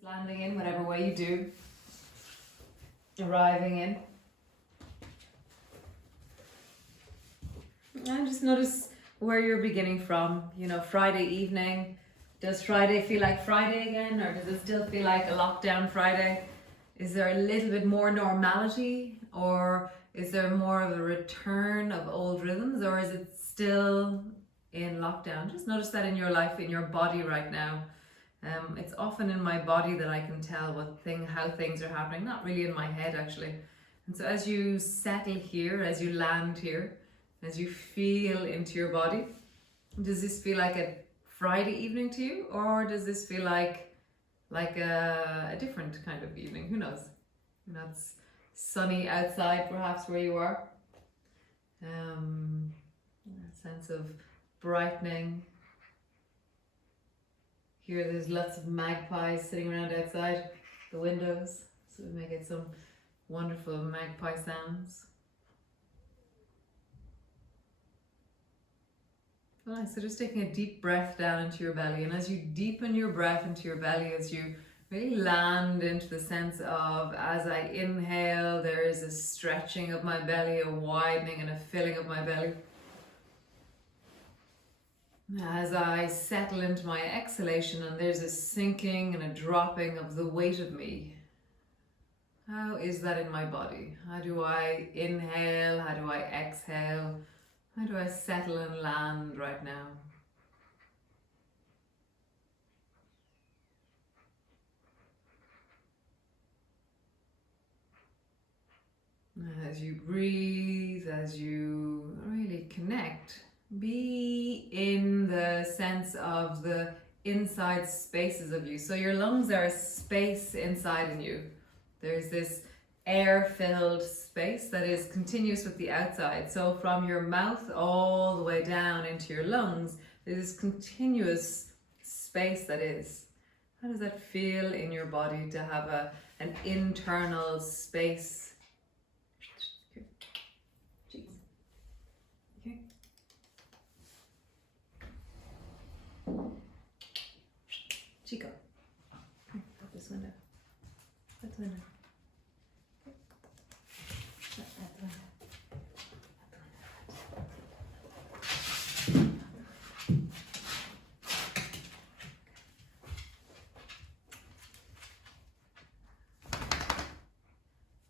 It's landing in whatever way you do, arriving in. And just notice where you're beginning from. You know, Friday evening. Does Friday feel like Friday again, or does it still feel like a lockdown Friday? Is there a little bit more normality, or is there more of a return of old rhythms, or is it still in lockdown? Just notice that in your life, in your body right now. It's often in my body that I can tell how things are happening, not really in my head actually. And so as you settle here, as you land here, as you feel into your body, does this feel like a Friday evening to you, or does this feel like a different kind of evening? Who knows? You know, it's sunny outside perhaps where you are. A sense of brightening. Here there's lots of magpies sitting around outside the windows, so we may get some wonderful magpie sounds. Nice, so just taking a deep breath down into your belly, and as you deepen your breath into your belly, as you really land into the sense of, as I inhale, there is a stretching of my belly, a widening and a filling of my belly. As I settle into my exhalation, and there's a sinking and a dropping of the weight of me. How is that in my body? How do I inhale? How do I exhale? How do I settle and land right now? As you breathe, as you really connect, be in the sense of the inside spaces of you. So your lungs are a space inside in you. There's this air-filled space that is continuous with the outside. So from your mouth all the way down into your lungs, there's this continuous space that is. How does that feel in your body to have an internal space? Chico, come out this window. Out the window. Out the window.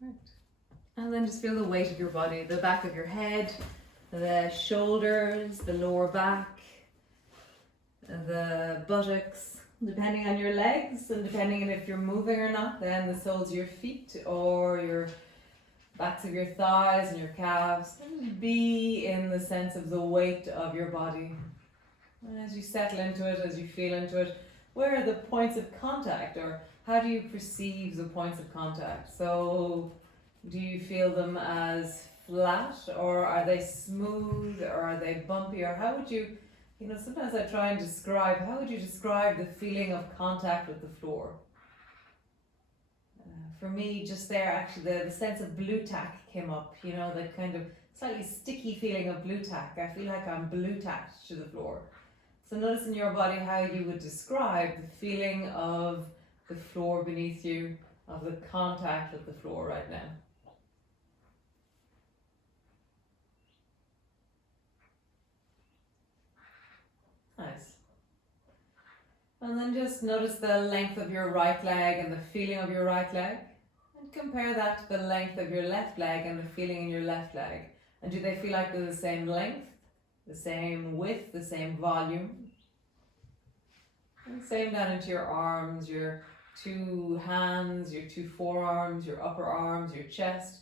Right. And then just feel the weight of your body, the back of your head, the shoulders, the lower back, the buttocks. Depending on your legs and depending on if you're moving or not, then the soles of your feet or your backs of your thighs and your calves. Be in the sense of the weight of your body. And as you settle into it, as you feel into it, where are the points of contact, or how do you perceive the points of contact? So do you feel them as flat, or are they smooth, or are they bumpy, or how would you, sometimes I try and describe, how would you describe the feeling of contact with the floor? For me, just there, actually, the sense of blue tack came up, that kind of slightly sticky feeling of blue tack. I feel like I'm blue tacked to the floor. So notice in your body how you would describe the feeling of the floor beneath you, of the contact with the floor right now. Nice. And then just notice the length of your right leg and the feeling of your right leg. And compare that to the length of your left leg and the feeling in your left leg. And do they feel like they're the same length, the same width, the same volume? And same down into your arms, your two hands, your two forearms, your upper arms, your chest.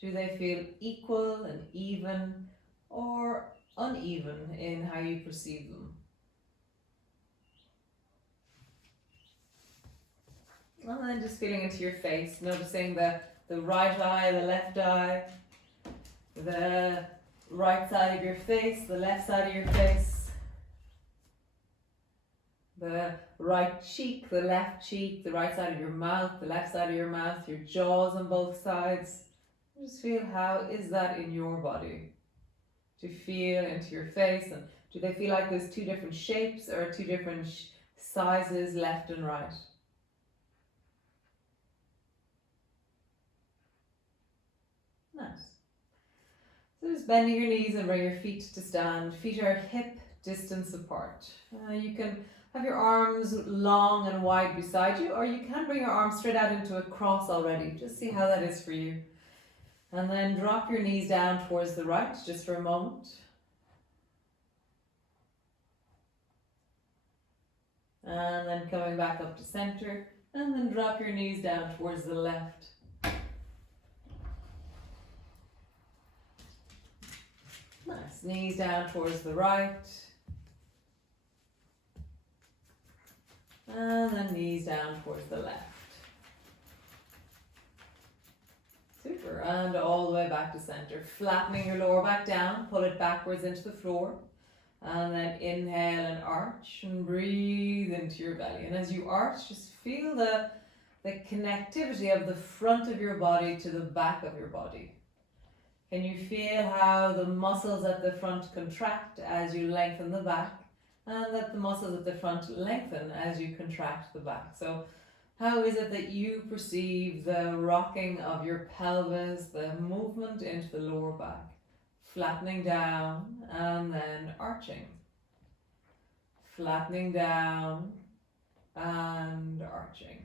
Do they feel equal and even, or uneven in how you perceive them? And then just feeling into your face, noticing the right eye, the left eye, the right side of your face, the left side of your face, the right cheek, the left cheek, the right side of your mouth, the left side of your mouth, your jaws on both sides. Just feel, how is that in your body? To feel into your face, and do they feel like there's two different shapes or two different sizes, left and right? just bending your knees and bring your feet to stand. Feet are hip distance apart. You can have your arms long and wide beside you, or you can bring your arms straight out into a cross already. Just see how that is for you. And then drop your knees down towards the right just for a moment. And then coming back up to center, and then drop your knees down towards the left. Nice, knees down towards the right. And then knees down towards the left. Super, and all the way back to center. Flattening your lower back down, pull it backwards into the floor. And then inhale and arch and breathe into your belly. And as you arch, just feel the connectivity of the front of your body to the back of your body. Can you feel how the muscles at the front contract as you lengthen the back, and that the muscles at the front lengthen as you contract the back? So how is it that you perceive the rocking of your pelvis, the movement into the lower back? Flattening down and then arching. Flattening down and arching.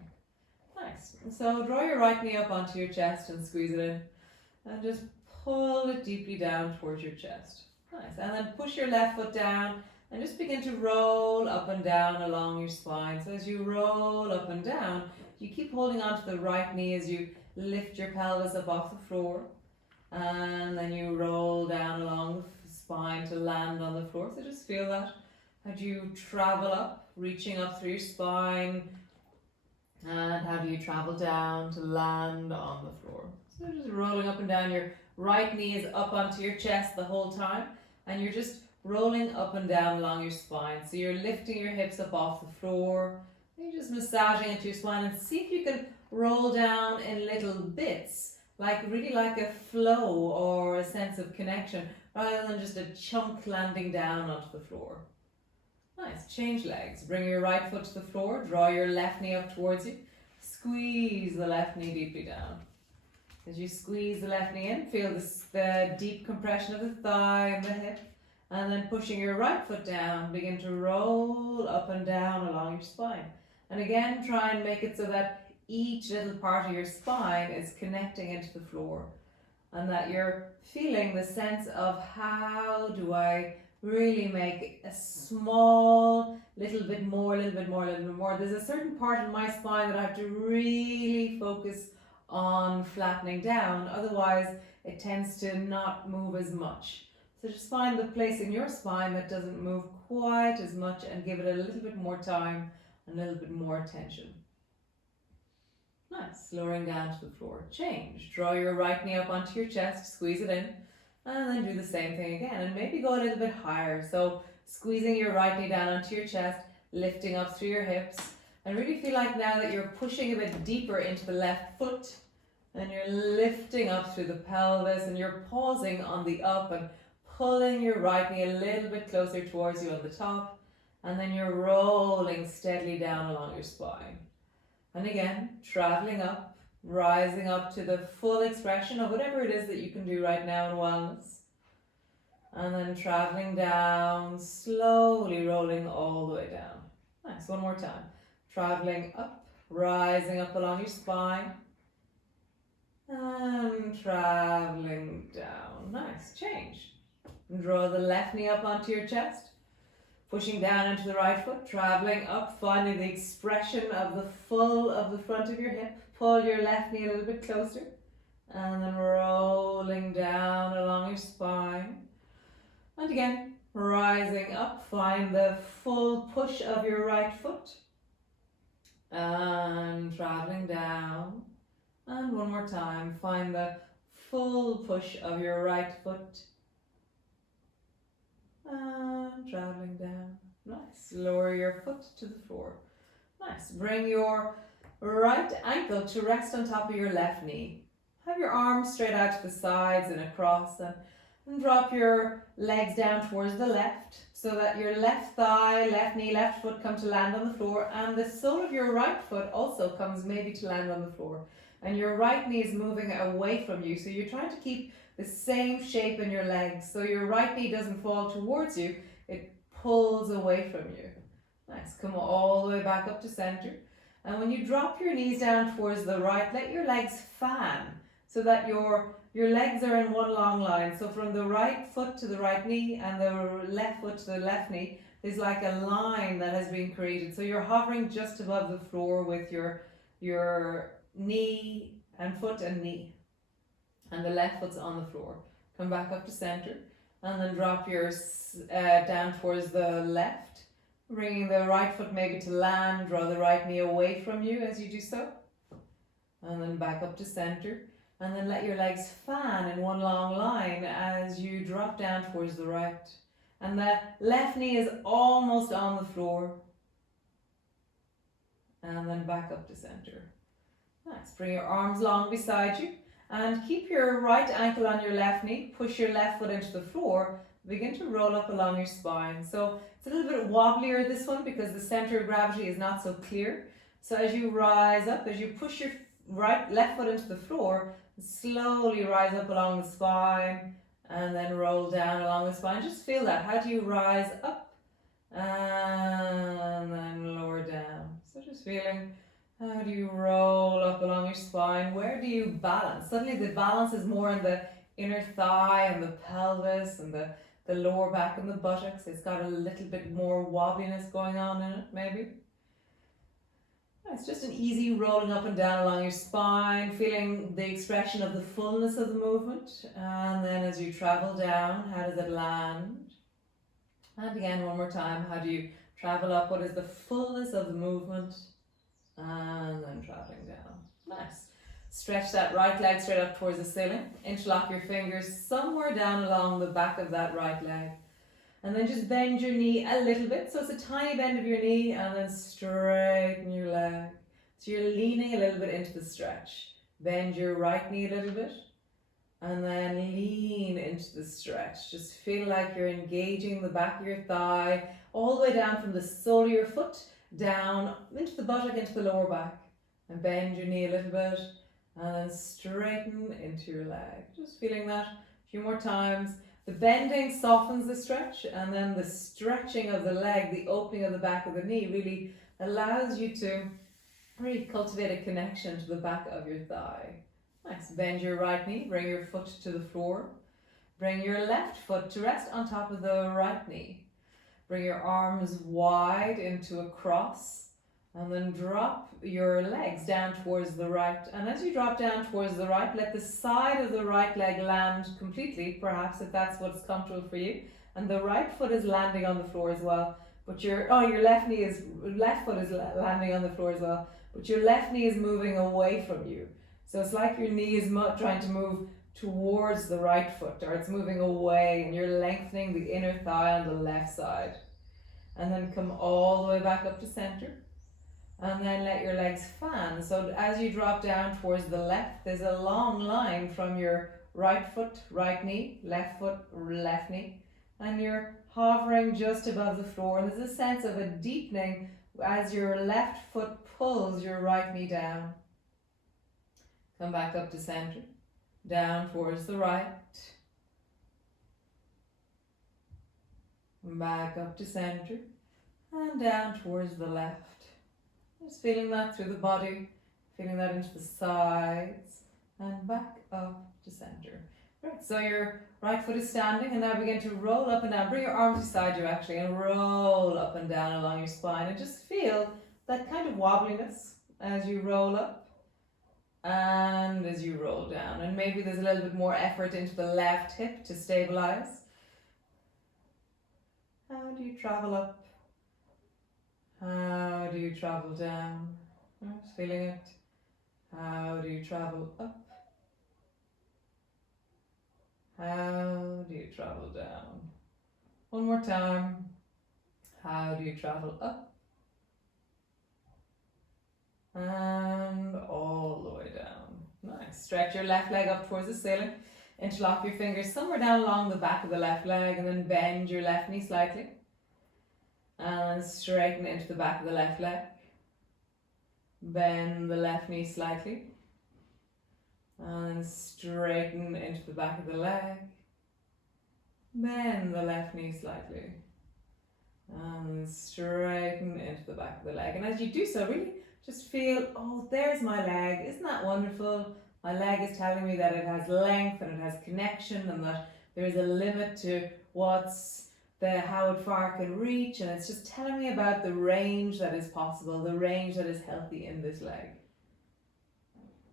Nice. So draw your right knee up onto your chest and squeeze it in. And just pull it deeply down towards your chest. Nice. And then push your left foot down and just begin to roll up and down along your spine. So as you roll up and down, you keep holding onto the right knee as you lift your pelvis up off the floor. And then you roll down along the spine to land on the floor. So just feel that as you travel up, reaching up through your spine. And how do you travel down to land on the floor? So just rolling up and down. Your right knee is up onto your chest the whole time. And you're just rolling up and down along your spine. So you're lifting your hips up off the floor. And you're just massaging into your spine. And see if you can roll down in little bits. Really like a flow or a sense of connection, rather than just a chunk landing down onto the floor. Nice. Change legs. Bring your right foot to the floor. Draw your left knee up towards you. Squeeze the left knee deeply down. As you squeeze the left knee in, feel the deep compression of the thigh and the hip. And then pushing your right foot down, begin to roll up and down along your spine. And again, try and make it so that each little part of your spine is connecting into the floor, and that you're feeling the sense of how do I really make a small little bit more. There's a certain part in my spine that I have to really focus on flattening down, otherwise it tends to not move as much. So just find the place in your spine that doesn't move quite as much and give it a little bit more time, a little bit more attention. Nice. Lowering down to the floor. Change. Draw your right knee up onto your chest, squeeze it in, and then do the same thing again. And maybe go a little bit higher. So squeezing your right knee down onto your chest, lifting up through your hips, and really feel like now that you're pushing a bit deeper into the left foot, and you're lifting up through the pelvis, and you're pausing on the up and pulling your right knee a little bit closer towards you on the top, and then you're rolling steadily down along your spine. And again, traveling up, rising up to the full expression of whatever it is that you can do right now in wellness. And then traveling down, slowly rolling all the way down. Nice, one more time. Traveling up, rising up along your spine. And traveling down. Nice, change. And draw the left knee up onto your chest. Pushing down into the right foot, traveling up, finding the expression of the full of the front of your hip. Pull your left knee a little bit closer. And then rolling down along your spine. And again, rising up, find the full push of your right foot. And traveling down. And one more time, find the full push of your right foot. And traveling down. Nice. Lower your foot to the floor. Nice. Bring your right ankle to rest on top of your left knee. Have your arms straight out to the sides and across, and drop your legs down towards the left so that your left thigh, left knee, left foot come to land on the floor, and the sole of your right foot also comes maybe to land on the floor. and your right knee is moving away from you. So you're trying to keep the same shape in your legs. So your right knee doesn't fall towards you, it pulls away from you. Nice. Come all the way back up to center. And when you drop your knees down towards the right, let your legs fan so that your legs are in one long line. So from the right foot to the right knee and the left foot to the left knee, there's like a line that has been created. So you're hovering just above the floor with your knee and foot and knee. And the left foot's on the floor. Come back up to center and then drop yours down towards the left. Bringing the right foot maybe to land, draw the right knee away from you as you do so. And then back up to center. And then let your legs fan in one long line as you drop down towards the right. And the left knee is almost on the floor. And then back up to center. Nice. Bring your arms long beside you. And keep your right ankle on your left knee. Push your left foot into the floor. Begin to roll up along your spine. So it's a little bit wobblier, this one, because the center of gravity is not so clear. So as you rise up, as you push your left foot into the floor, slowly rise up along the spine and then roll down along the spine. Just feel that. How do you rise up and then lower down? So just feeling, how do you roll up along your spine? Where do you balance? Suddenly the balance is more in the inner thigh and the pelvis and the lower back and the buttocks. It's got a little bit more wobbliness going on in it, maybe. It's just an easy rolling up and down along your spine, feeling the expression of the fullness of the movement. And then as you travel down, how does it land? And again, one more time, how do you travel up? What is the fullness of the movement? And then traveling down. Nice. Stretch that right leg straight up towards the ceiling. Interlock your fingers somewhere down along the back of that right leg. And then just bend your knee a little bit. So it's a tiny bend of your knee and then straighten your leg. So you're leaning a little bit into the stretch. Bend your right knee a little bit and then lean into the stretch. Just feel like you're engaging the back of your thigh all the way down from the sole of your foot down into the buttock, into the lower back. And bend your knee a little bit and then straighten into your leg. Just feeling that a few more times. The bending softens the stretch, and then the stretching of the leg, the opening of the back of the knee, really allows you to really cultivate a connection to the back of your thigh. Nice. Bend your right knee, bring your foot to the floor. Bring your left foot to rest on top of the right knee. Bring your arms wide into a cross. And then drop your legs down towards the right. And as you drop down towards the right, let the side of the right leg land completely, perhaps if that's what's comfortable for you. And the right foot is landing on the floor as well. But your left foot is landing on the floor as well. But your left knee is moving away from you. So it's like your knee is trying to move towards the right foot, or it's moving away, and you're lengthening the inner thigh on the left side. And then come all the way back up to center. And then let your legs fan. So as you drop down towards the left, there's a long line from your right foot, right knee, left foot, left knee. And you're hovering just above the floor. And there's a sense of a deepening as your left foot pulls your right knee down. Come back up to center. Down towards the right. Back up to center. And down towards the left. Just feeling that through the body, feeling that into the sides, and back up to center. Right, so your right foot is standing, and now begin to roll up and down. Bring your arms beside you actually, and roll up and down along your spine, and just feel that kind of wobbliness as you roll up and as you roll down. And maybe there's a little bit more effort into the left hip to stabilize. How do you travel up? How do you travel down? Just feeling it. How do you travel up? How do you travel down? One more time. How do you travel up? And all the way down. Nice. Stretch your left leg up towards the ceiling. Interlock your fingers somewhere down along the back of the left leg, and then bend your left knee slightly. And straighten into the back of the left leg. Bend the left knee slightly. And straighten into the back of the leg. Bend the left knee slightly. And straighten into the back of the leg. And as you do so, really just feel, oh, there's my leg. Isn't that wonderful? My leg is telling me that it has length and it has connection and that there is a limit to how far it can reach, and it's just telling me about the range that is possible, the range that is healthy in this leg.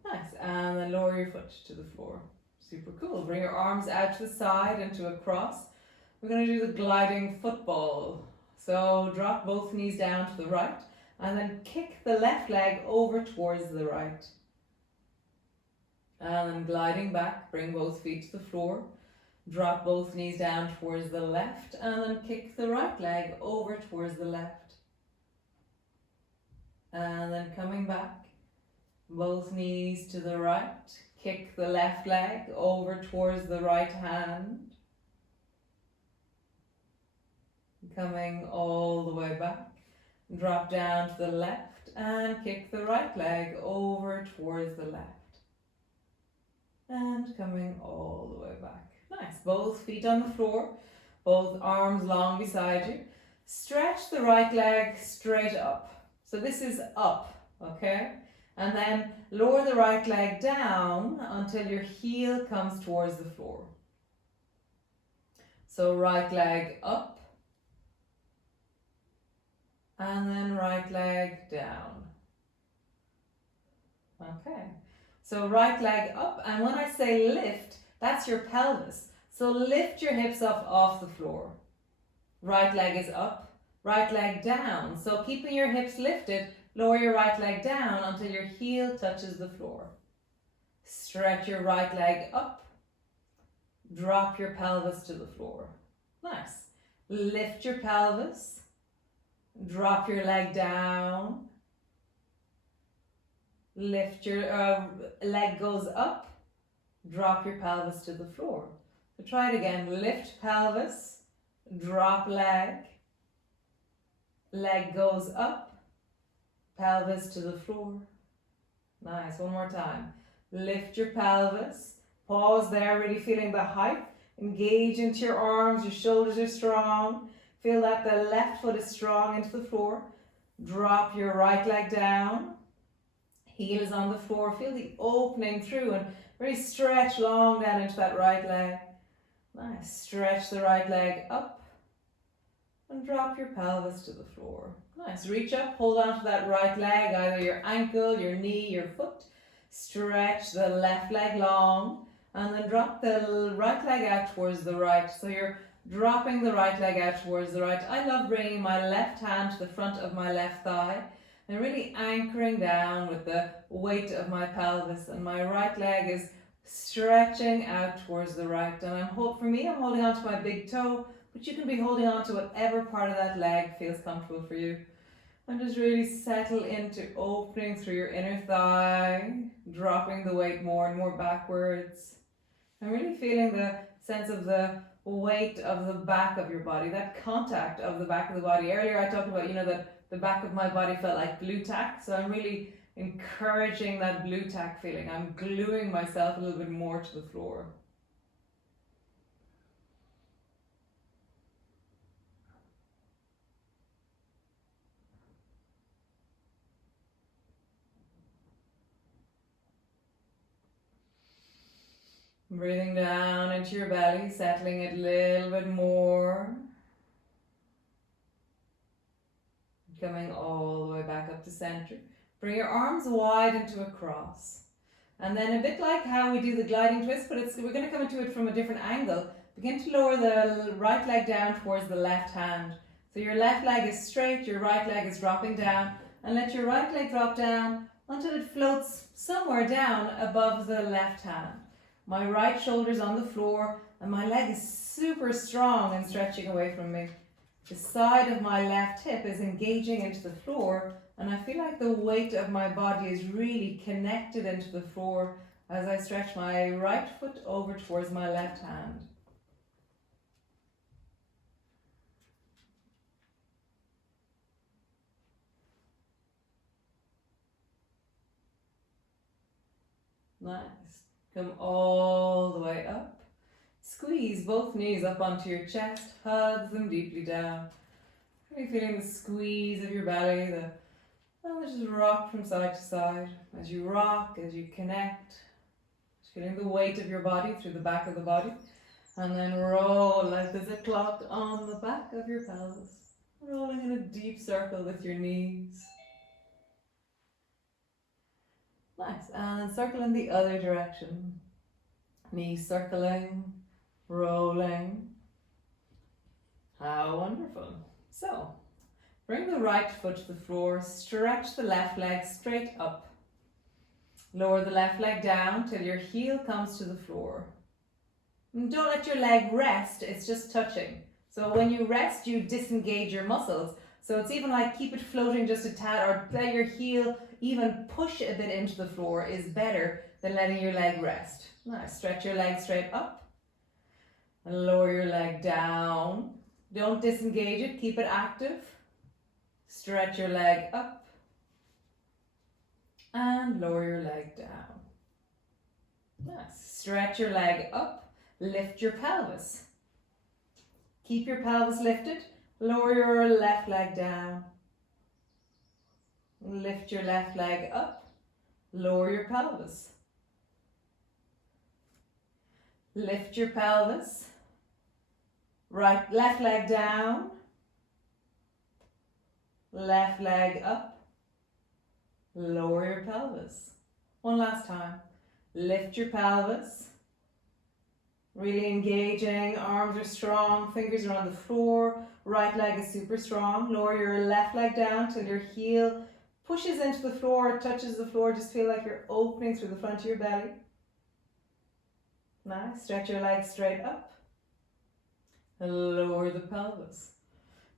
Nice, and then lower your foot to the floor. Super cool. Bring your arms out to the side and to a cross. We're going to do the gliding football. So drop both knees down to the right and then kick the left leg over towards the right. And then gliding back, bring both feet to the floor. Drop both knees down towards the left and then kick the right leg over towards the left. And then coming back, both knees to the right, kick the left leg over towards the right hand. Coming all the way back, drop down to the left and kick the right leg over towards the left. And coming all the way back. Nice, both feet on the floor, both arms long beside you. Stretch the right leg straight up. So this is up, okay? And then lower the right leg down until your heel comes towards the floor. So right leg up. And then right leg down. Okay, so right leg up, and when I say lift, that's your pelvis. So lift your hips up off the floor. Right leg is up, right leg down. So keeping your hips lifted, lower your right leg down until your heel touches the floor. Stretch your right leg up, drop your pelvis to the floor. Nice. Lift your pelvis. Drop your leg down. Lift your leg goes up. Drop your pelvis to the floor. So try it again. Lift pelvis. Drop leg. Leg goes up. Pelvis to the floor. Nice. One more time. Lift your pelvis. Pause there, really feeling the height. Engage into your arms. Your shoulders are strong. Feel that the left foot is strong into the floor. Drop your right leg down. Heel is on the floor. Feel the opening through and really stretch long down into that right leg. Nice. Stretch the right leg up and drop your pelvis to the floor. Nice. Reach up, hold on to that right leg, either your ankle, your knee, your foot. Stretch the left leg long and then drop the right leg out towards the right. So you're dropping the right leg out towards the right. I love bringing my left hand to the front of my left thigh and really anchoring down with the weight of my pelvis, and my right leg is stretching out towards the right. And I'm holding on to my big toe, but you can be holding on to whatever part of that leg feels comfortable for you. And just really settle into opening through your inner thigh, dropping the weight more and more backwards. And really feeling the sense of the weight of the back of your body, that contact of the back of the body. Earlier I talked about, that the back of my body felt like blue tack. So I'm really encouraging that blue tack feeling. I'm gluing myself a little bit more to the floor. Breathing down into your belly, settling it a little bit more. Coming all the way back up to center. Bring your arms wide into a cross. And then a bit like how we do the gliding twist, but we're going to come into it from a different angle. Begin to lower the right leg down towards the left hand. So your left leg is straight, your right leg is dropping down. And let your right leg drop down until it floats somewhere down above the left hand. My right shoulder's on the floor and my leg is super strong and stretching away from me. The side of my left hip is engaging into the floor, and I feel like the weight of my body is really connected into the floor as I stretch my right foot over towards my left hand. Nice. Come all the way up. Squeeze both knees up onto your chest, hug them deeply down. Really feeling the squeeze of your belly, just rock from side to side. As you rock, as you connect, just feeling the weight of your body through the back of the body. And then roll like there's a clock on the back of your pelvis. Rolling in a deep circle with your knees. Nice. And circle in the other direction. Knees circling, rolling. How wonderful. So, bring the right foot to the floor, stretch the left leg straight up. Lower the left leg down till your heel comes to the floor. And don't let your leg rest, it's just touching. So when you rest, you disengage your muscles. So it's even like keep it floating just a tad, or let your heel even push a bit into the floor is better than letting your leg rest. Now stretch your leg straight up and lower your leg down. Don't disengage it, keep it active. Stretch your leg up and lower your leg down. Nice. Stretch your leg up, lift your pelvis. Keep your pelvis lifted, lower your left leg down. Lift your left leg up, lower your pelvis. Lift your pelvis, left leg down, left leg up, lower your pelvis. One last time, lift your pelvis, really engaging, arms are strong, fingers are on the floor, right leg is super strong. Lower your left leg down till your heel pushes into the floor, touches the floor, just feel like you're opening through the front of your belly. Nice, stretch your legs straight up, lower the pelvis.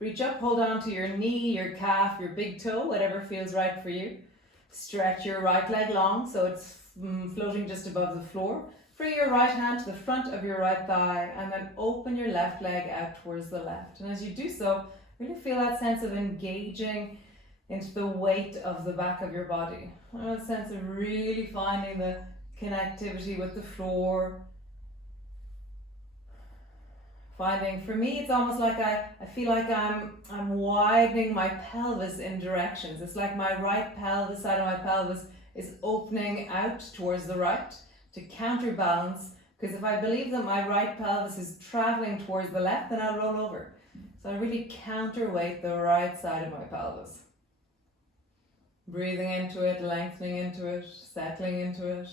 Reach up, hold on to your knee, your calf, your big toe, whatever feels right for you. Stretch your right leg long so it's floating just above the floor. Bring your right hand to the front of your right thigh and then open your left leg out towards the left. And as you do so, really feel that sense of engaging into the weight of the back of your body. A sense of really finding the connectivity with the floor. Finding, for me, it's almost like I feel like I'm widening my pelvis in directions. It's like my right pelvis, side of my pelvis is opening out towards the right to counterbalance, because if I believe that my right pelvis is traveling towards the left, then I'll roll over. So I really counterweight the right side of my pelvis. Breathing into it, lengthening into it, settling into it.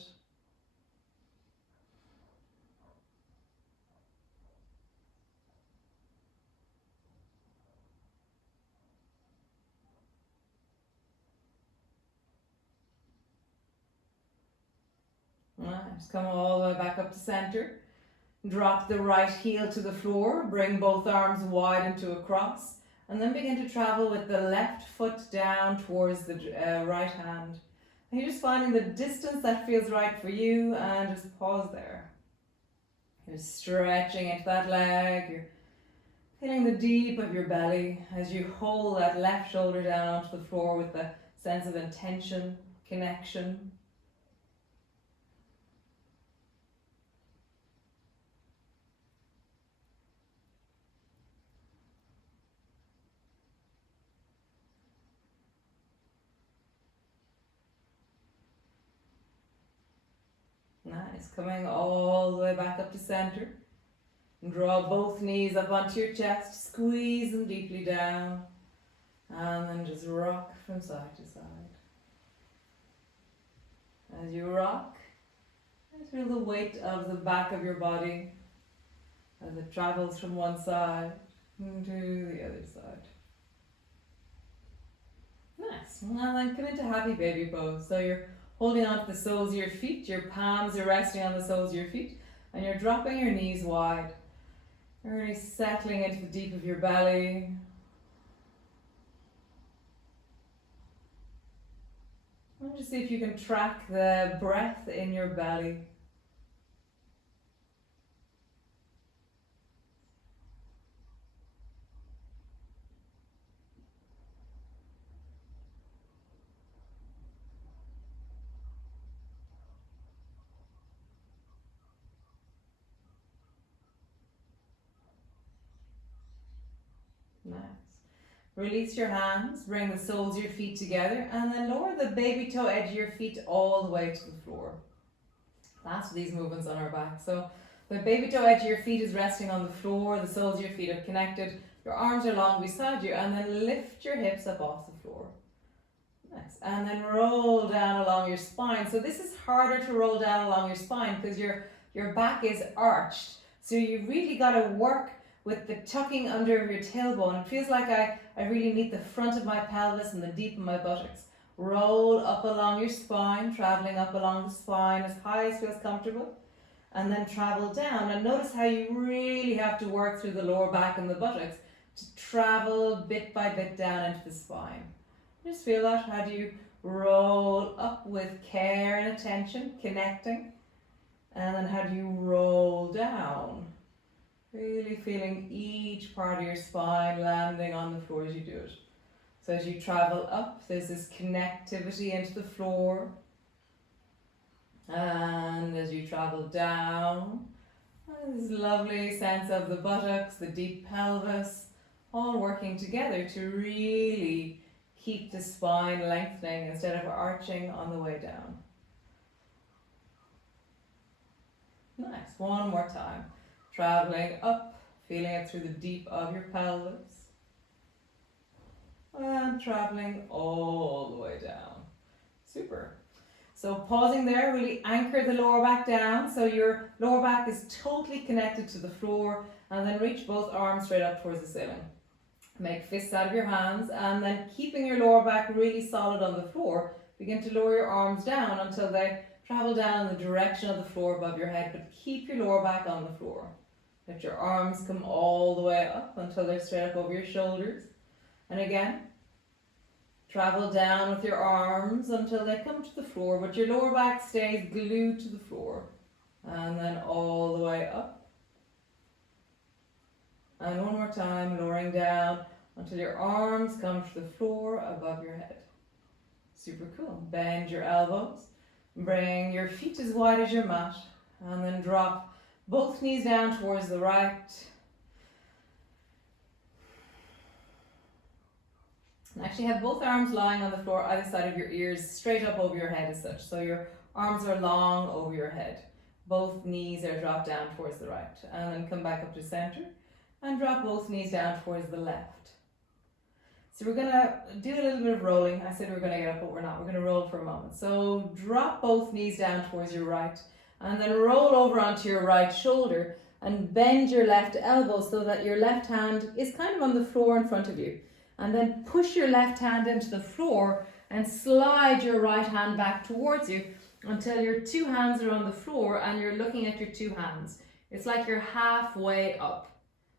Nice. Come all the way back up to center. Drop the right heel to the floor. Bring both arms wide into a cross. And then begin to travel with the left foot down towards the right hand. And you're just finding the distance that feels right for you, and just pause there. You're stretching into that leg. You're feeling the deep of your belly as you hold that left shoulder down onto the floor with the sense of intention, connection. Nice, coming all the way back up to center. Draw both knees up onto your chest, squeeze them deeply down, and then just rock from side to side. As you rock, just feel the weight of the back of your body as it travels from one side to the other side. Nice, and then come into happy baby pose. So you're holding on to the soles of your feet, your palms are resting on the soles of your feet, and you're dropping your knees wide. You're really settling into the deep of your belly. And just see if you can track the breath in your belly. Release your hands, bring the soles of your feet together, and then lower the baby toe edge of your feet all the way to the floor. Last of these movements on our back. So the baby toe edge of your feet is resting on the floor, the soles of your feet are connected, your arms are long beside you, and then lift your hips up off the floor. Nice. And then roll down along your spine. So this is harder to roll down along your spine because your back is arched. So you really got to work with the tucking under of your tailbone. It feels like I really meet the front of my pelvis and the deep of my buttocks. Roll up along your spine, traveling up along the spine as high as feels comfortable. And then travel down. And notice how you really have to work through the lower back and the buttocks to travel bit by bit down into the spine. Just feel that. How do you roll up with care and attention, connecting? And then how do you roll down? Really feeling each part of your spine landing on the floor as you do it. So as you travel up, there's this connectivity into the floor. And as you travel down, this lovely sense of the buttocks, the deep pelvis, all working together to really keep the spine lengthening instead of arching on the way down. Nice. One more time. Traveling up, feeling it through the deep of your pelvis. And traveling all the way down. Super. So pausing there, really anchor the lower back down. So your lower back is totally connected to the floor, and then reach both arms straight up towards the ceiling. Make fists out of your hands, and then keeping your lower back really solid on the floor, begin to lower your arms down until they travel down in the direction of the floor above your head, but keep your lower back on the floor. Let your arms come all the way up until they're straight up over your shoulders. And again, travel down with your arms until they come to the floor, but your lower back stays glued to the floor. And then all the way up. And one more time, lowering down until your arms come to the floor above your head. Super cool. Bend your elbows. Bring your feet as wide as your mat. And then drop both knees down towards the right. And actually have both arms lying on the floor either side of your ears, straight up over your head as such. So your arms are long over your head. Both knees are dropped down towards the right. And then come back up to center. And drop both knees down towards the left. So we're going to do a little bit of rolling. I said we're going to get up, but we're not. We're going to roll for a moment. So drop both knees down towards your right. And then roll over onto your right shoulder. And bend your left elbow so that your left hand is kind of on the floor in front of you. And then push your left hand into the floor and slide your right hand back towards you until your two hands are on the floor and you're looking at your two hands. It's like you're halfway up.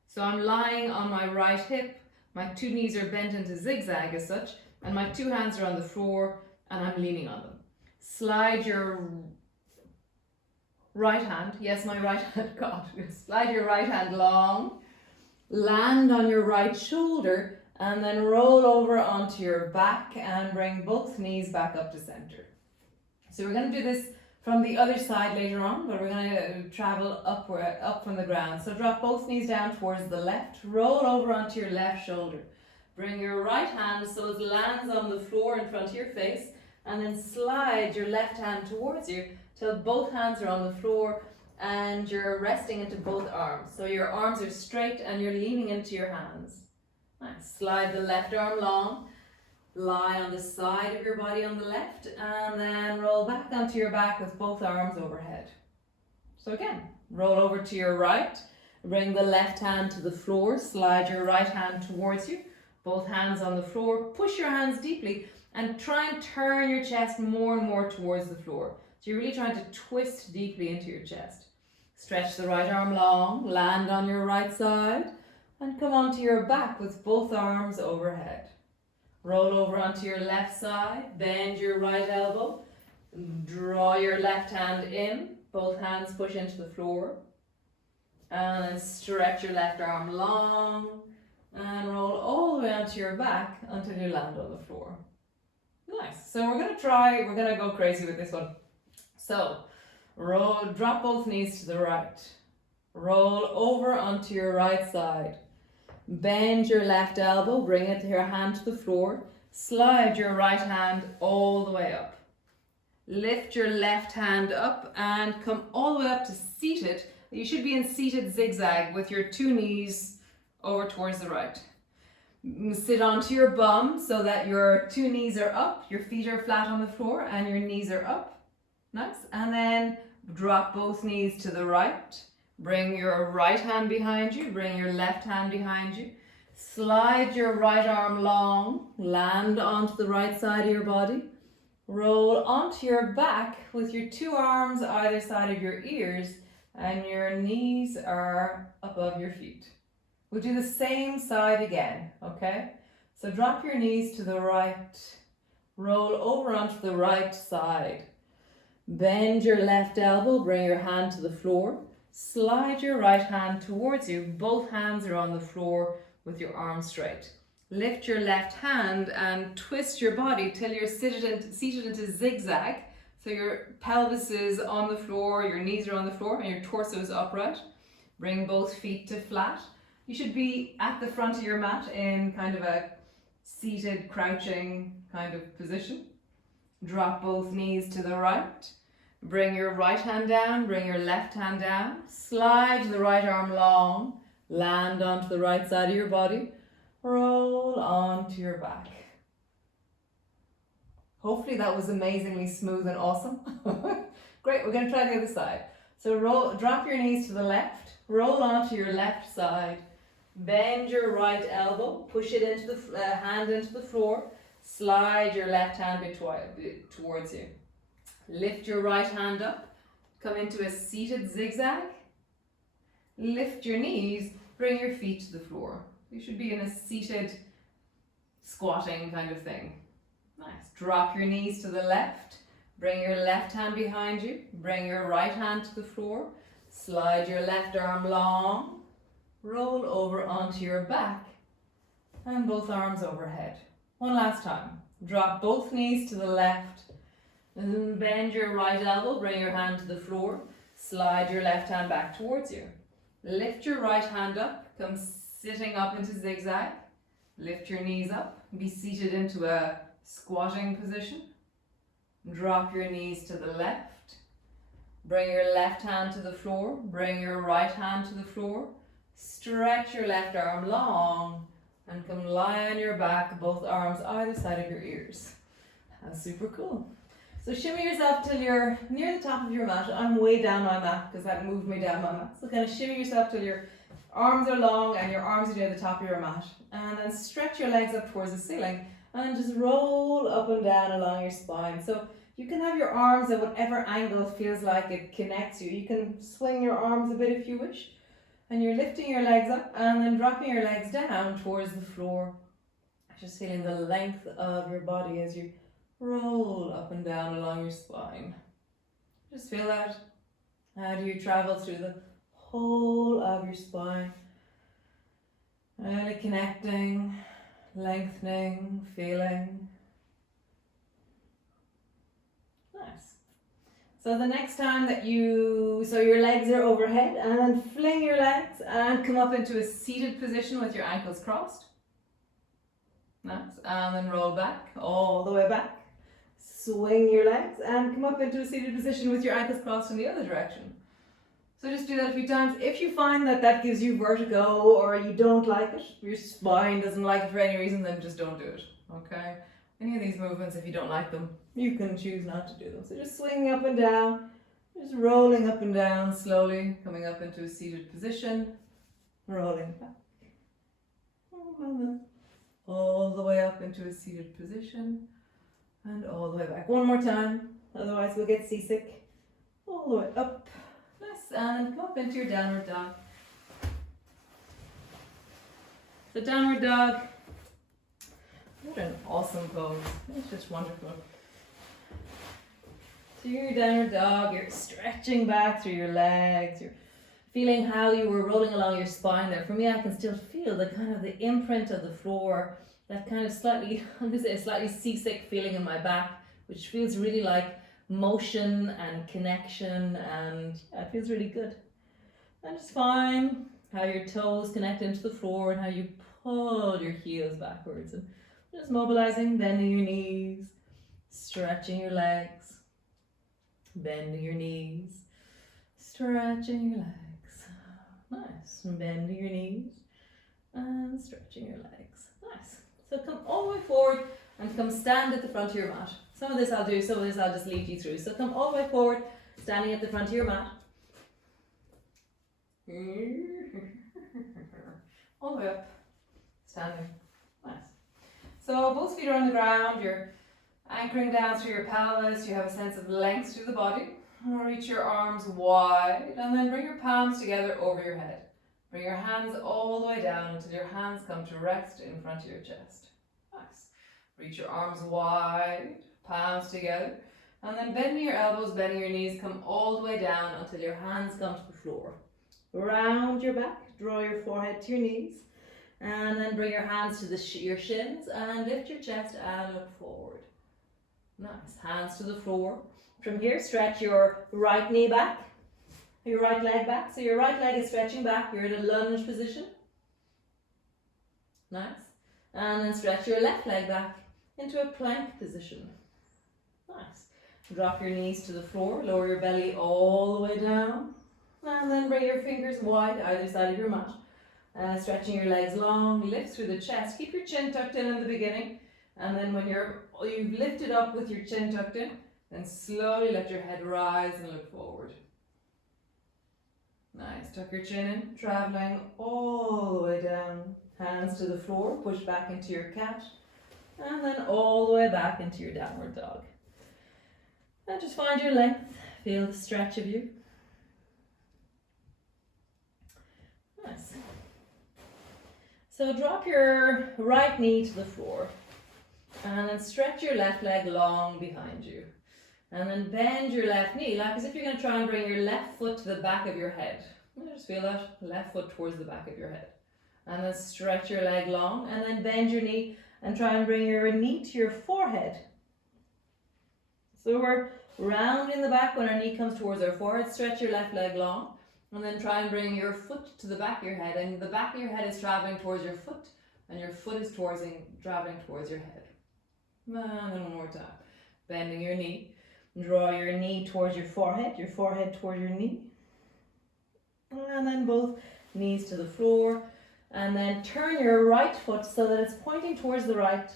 So I'm lying on my right hip, my two knees are bent into zigzag as such, and my two hands are on the floor and I'm leaning on them. Slide your right hand, yes, my right hand, God, slide your right hand long, land on your right shoulder, and then roll over onto your back and bring both knees back up to center. So we're going to do this from the other side later on, but we're going to travel upward, up from the ground. So drop both knees down towards the left, roll over onto your left shoulder. Bring your right hand so it lands on the floor in front of your face, and then slide your left hand towards you till both hands are on the floor and you're resting into both arms. So your arms are straight and you're leaning into your hands. Nice. Slide the left arm long. Lie on the side of your body on the left and then roll back onto your back with both arms overhead. So again, roll over to your right, bring the left hand to the floor, slide your right hand towards you, both hands on the floor, push your hands deeply and try and turn your chest more and more towards the floor. So you're really trying to twist deeply into your chest. Stretch the right arm long, land on your right side and come onto your back with both arms overhead. Roll over onto your left side, bend your right elbow, draw your left hand in, both hands push into the floor, and then stretch your left arm long, and roll all the way onto your back until you land on the floor. Nice. So we're going to go crazy with this one. So, drop both knees to the right, roll over onto your right side, Bend your left elbow, bring it your hand to the floor. Slide your right hand all the way up. Lift your left hand up and come all the way up to seated. You should be in seated zigzag with your two knees over towards the right. Sit onto your bum so that your two knees are up, your feet are flat on the floor and your knees are up. Nice. And then drop both knees to the right. Bring your right hand behind you, bring your left hand behind you. Slide your right arm long, land onto the right side of your body. Roll onto your back with your two arms either side of your ears and your knees are above your feet. We'll do the same side again, okay? So drop your knees to the right, roll over onto the right side. Bend your left elbow, bring your hand to the floor. Slide your right hand towards you. Both hands are on the floor with your arms straight. Lift your left hand and twist your body till you're seated into zigzag. So your pelvis is on the floor, your knees are on the floor, and your torso is upright. Bring both feet to flat. You should be at the front of your mat in kind of a seated, crouching kind of position. Drop both knees to the right. Bring your right hand down, bring your left hand down. Slide the right arm long. Land onto the right side of your body. Roll onto your back. Hopefully that was amazingly smooth and awesome. Great, we're going to try the other side. So drop your knees to the left. Roll onto your left side. Bend your right elbow. Push it into the hand into the floor. Slide your left hand towards you. Lift your right hand up. Come into a seated zigzag. Lift your knees. Bring your feet to the floor. You should be in a seated squatting kind of thing. Nice. Drop your knees to the left. Bring your left hand behind you. Bring your right hand to the floor. Slide your left arm long. Roll over onto your back and both arms overhead. One last time. Drop both knees to the left. And bend your right elbow. Bring your hand to the floor. Slide your left hand back towards you. Lift your right hand up. Come sitting up into zigzag. Lift your knees up. Be seated into a squatting position. Drop your knees to the left. Bring your left hand to the floor. Bring your right hand to the floor. Stretch your left arm long and come lie on your back, both arms either side of your ears. That's super cool. So shimmy yourself till you're near the top of your mat. I'm way down my mat because that moved me down my mat. So kind of shimmy yourself till your arms are long and your arms are near the top of your mat. And then stretch your legs up towards the ceiling and just roll up and down along your spine. So you can have your arms at whatever angle feels like it connects you. You can swing your arms a bit if you wish. And you're lifting your legs up and then dropping your legs down towards the floor. Just feeling the length of your body as you roll up and down along your spine. Just feel that. How do you travel through the whole of your spine? Really connecting, lengthening, feeling. Nice. So the next time that so your legs are overhead and then fling your legs and come up into a seated position with your ankles crossed. Nice. And then roll back, all the way back. Swing your legs and come up into a seated position with your ankles crossed in the other direction. So just do that a few times. If you find that that gives you vertigo or you don't like it, your spine doesn't like it for any reason, then just don't do it, okay? Any of these movements, if you don't like them, you can choose not to do them. So just swinging up and down, just rolling up and down slowly, coming up into a seated position, rolling back, all the way up into a seated position, and all the way back. One more time, otherwise we'll get seasick. All the way up. Nice, and come up into your downward dog. The downward dog. What an awesome pose. It's just wonderful. So you're your downward dog, you're stretching back through your legs, you're feeling how you were rolling along your spine there. For me, I can still feel the kind of the imprint of the floor, that kind of slightly seasick feeling in my back, which feels really like motion and connection, and yeah, it feels really good. And just fine. how your toes connect into the floor and how you pull your heels backwards. And just mobilizing, bending your knees, stretching your legs, bending your knees, stretching your legs. Nice. And bending your knees and stretching your legs. Nice. So come all the way forward and come stand at the front of your mat. Some of this I'll do, some of this I'll just lead you through. So come all the way forward, standing at the front of your mat. All the way up, standing. Nice. So both feet are on the ground, you're anchoring down through your pelvis, you have a sense of length through the body. Reach your arms wide and then bring your palms together over your head. Bring your hands all the way down until your hands come to rest in front of your chest. Nice. Reach your arms wide, palms together, and then bending your elbows, bending your knees, come all the way down until your hands come to the floor. Round your back, draw your forehead to your knees, and then bring your hands to your shins and lift your chest and look forward. Nice. Hands to the floor. From here, stretch your right knee back, your right leg back. So your right leg is stretching back. You're in a lunge position. Nice. And then stretch your left leg back into a plank position. Nice. Drop your knees to the floor. Lower your belly all the way down. And then bring your fingers wide either side of your mat. Stretching your legs long. Lift through the chest. Keep your chin tucked in the beginning. And then when you've lifted up with your chin tucked in, then slowly let your head rise and look forward. Nice. Tuck your chin in, traveling all the way down. Hands to the floor, push back into your cat, and then all the way back into your downward dog. And just find your length, feel the stretch of you. Nice. So drop your right knee to the floor, and then stretch your left leg long behind you. And then bend your left knee, like as if you're going to try and bring your left foot to the back of your head. Just feel that, left foot towards the back of your head. And then stretch your leg long, and then bend your knee and try and bring your knee to your forehead. So we're rounding the back when our knee comes towards our forehead. Stretch your left leg long, and then try and bring your foot to the back of your head. And the back of your head is traveling towards your foot, and your foot is traveling towards your head. And then one more time. Bending your knee. Draw your knee towards your forehead towards your knee. And then both knees to the floor. And then turn your right foot so that it's pointing towards the right.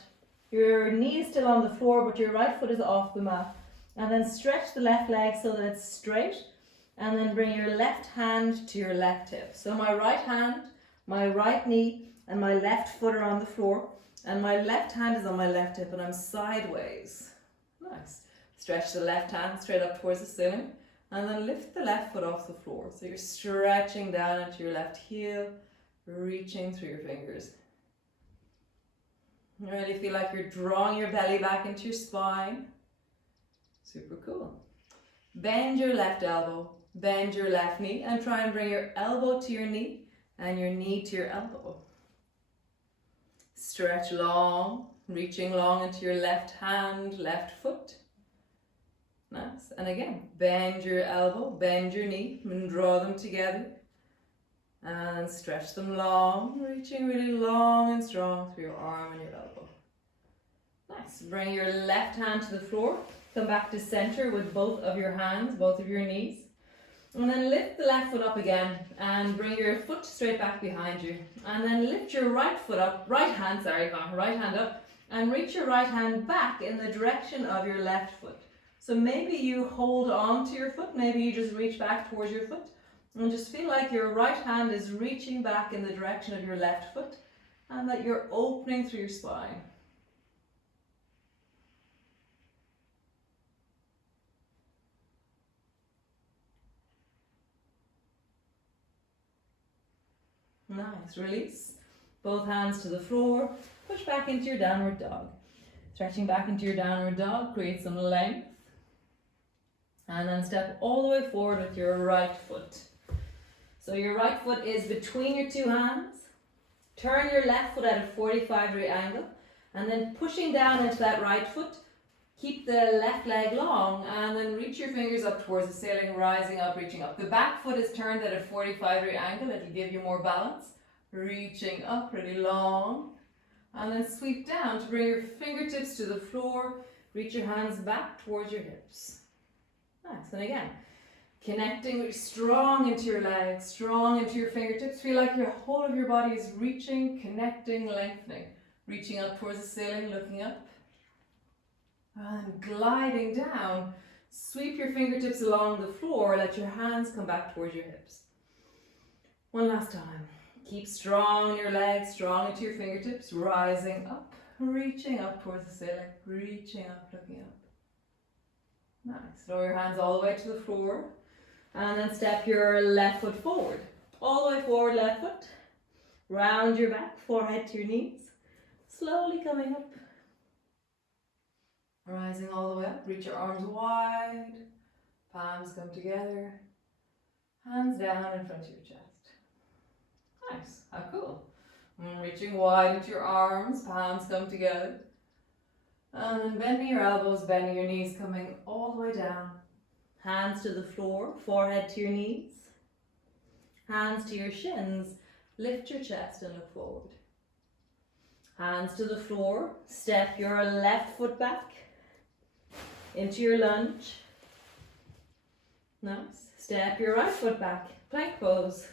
Your knee is still on the floor, but your right foot is off the mat. And then stretch the left leg so that it's straight. And then bring your left hand to your left hip. So my right hand, my right knee, and my left foot are on the floor. And my left hand is on my left hip, and I'm sideways. Nice. Stretch the left hand straight up towards the ceiling. And then lift the left foot off the floor. So you're stretching down into your left heel, reaching through your fingers. You really feel like you're drawing your belly back into your spine. Super cool. Bend your left elbow, bend your left knee, and try and bring your elbow to your knee and your knee to your elbow. Stretch long, reaching long into your left hand, left foot. Nice. And again, bend your elbow, bend your knee, and draw them together. And stretch them long, reaching really long and strong through your arm and your elbow. Nice. Bring your left hand to the floor. Come back to center with both of your hands, both of your knees. And then lift the left foot up again and bring your foot straight back behind you. And then lift your right hand up and reach your right hand back in the direction of your left foot. So maybe you hold on to your foot, maybe you just reach back towards your foot. And just feel like your right hand is reaching back in the direction of your left foot and that you're opening through your spine. Nice. Release. Both hands to the floor. Push back into your downward dog. Stretching back into your downward dog. Create some length. And then step all the way forward with your right foot. So your right foot is between your two hands. Turn your left foot at a 45-degree angle. And then pushing down into that right foot, Keep the left leg long and then reach your fingers up towards the ceiling, rising up, reaching up. The back foot is turned at a 45-degree angle. It'll give you more balance. Reaching up really long. And then sweep down to bring your fingertips to the floor. Reach your hands back towards your hips. Nice. And again, connecting really strong into your legs, strong into your fingertips. Feel like your whole of your body is reaching, connecting, lengthening. Reaching up towards the ceiling, looking up. And gliding down. Sweep your fingertips along the floor. Let your hands come back towards your hips. One last time. Keep strong in your legs, strong into your fingertips. Rising up, reaching up towards the ceiling. Reaching up, looking up. Nice. Lower your hands all the way to the floor. And then step your left foot forward. All the way forward, left foot. Round your back, forehead to your knees. Slowly coming up. Rising all the way up. Reach your arms wide. Palms come together. Hands down in front of your chest. Nice. How cool. Reaching wide into your arms. Palms come together. And then bending your elbows, bending your knees, coming all the way down. Hands to the floor, forehead to your knees. Hands to your shins. Lift your chest and look forward. Hands to the floor. Step your left foot back into your lunge. Nice. Step your right foot back. Plank pose.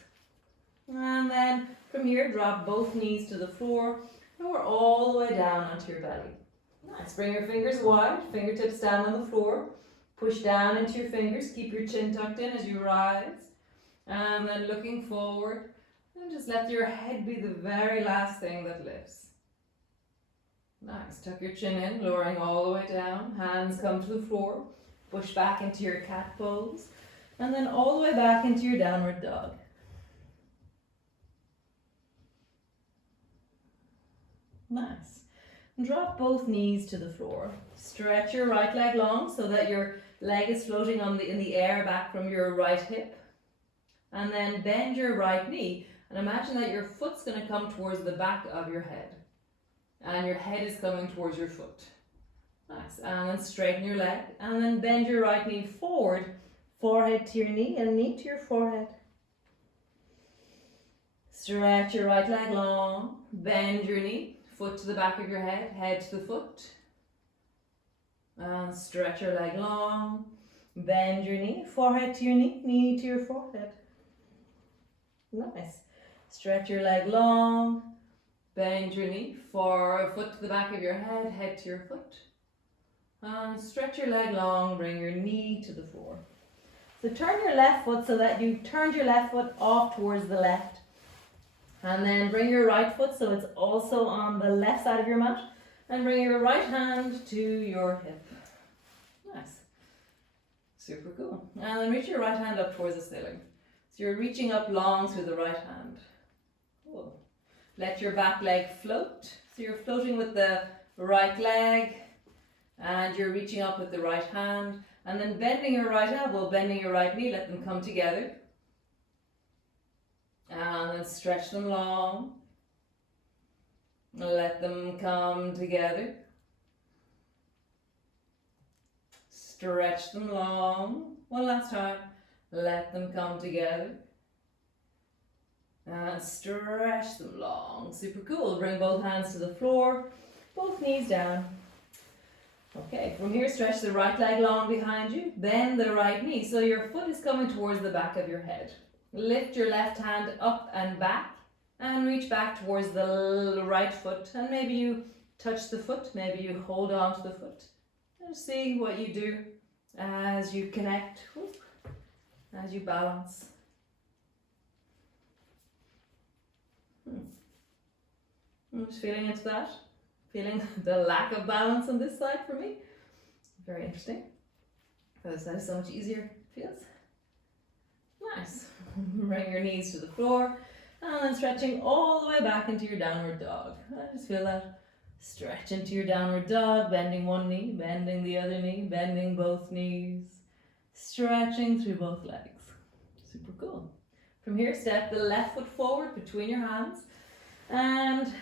And then from here, drop both knees to the floor. And we're all the way down onto your belly. Nice. Bring your fingers wide. Fingertips down on the floor. Push down into your fingers. Keep your chin tucked in as you rise. And then looking forward. And just let your head be the very last thing that lifts. Nice. Tuck your chin in, lowering all the way down. Hands come to the floor. Push back into your cat pose. And then all the way back into your downward dog. Nice. Drop both knees to the floor. Stretch your right leg long so that your leg is floating in the air back from your right hip. And then bend your right knee. And imagine that your foot's going to come towards the back of your head. And your head is coming towards your foot. Nice. And then straighten your leg. And then bend your right knee forward. Forehead to your knee and knee to your forehead. Stretch your right leg long. Bend your knee. Foot to the back of your head. Head to the foot. And stretch your leg long. Bend your knee. Forehead to your knee. Knee to your forehead. Nice. Stretch your leg long. Bend your knee, foot to the back of your head, head to your foot. And stretch your leg long, bring your knee to the floor. So turn your left foot so that you turned your left foot off towards the left. And then bring your right foot so it's also on the left side of your mat. And bring your right hand to your hip. Nice. Super cool. And then reach your right hand up towards the ceiling. So you're reaching up long through the right hand. Cool. Let your back leg float. So you're floating with the right leg and you're reaching up with the right hand. And then bending your right elbow, bending your right knee, let them come together. And then stretch them long. Let them come together. Stretch them long. One last time. Let them come together. And stretch them long. Super cool. Bring both hands to the floor. Both knees down. Okay, from here stretch the right leg long behind you. Bend the right knee so your foot is coming towards the back of your head. Lift your left hand up and back. And reach back towards the right foot. And maybe you touch the foot. Maybe you hold on to the foot. And see what you do as you connect. As you balance. I'm just feeling into that. Feeling the lack of balance on this side for me. Very interesting. This side is so much easier, it feels. Nice. Bring your knees to the floor. And then stretching all the way back into your downward dog. I just feel that. Stretch into your downward dog. Bending one knee, bending the other knee, bending both knees. Stretching through both legs. Super cool. From here, step the left foot forward between your hands. And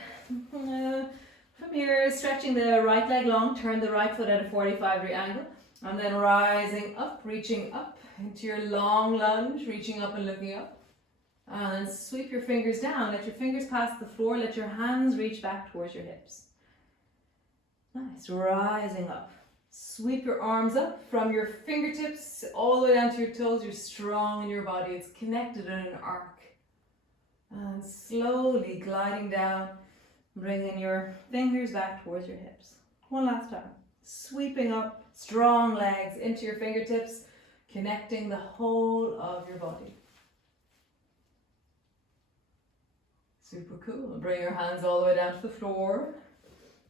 From here, stretching the right leg long, turn the right foot at a 45-degree angle, and then rising up, reaching up into your long lunge, reaching up and looking up. And sweep your fingers down, let your fingers pass the floor, let your hands reach back towards your hips. Nice, rising up. Sweep your arms up from your fingertips all the way down to your toes. You're strong in your body, it's connected in an arc. And slowly gliding down, bringing your fingers back towards your hips. One last time. Sweeping up, strong legs into your fingertips, connecting the whole of your body. Super cool. Bring your hands all the way down to the floor.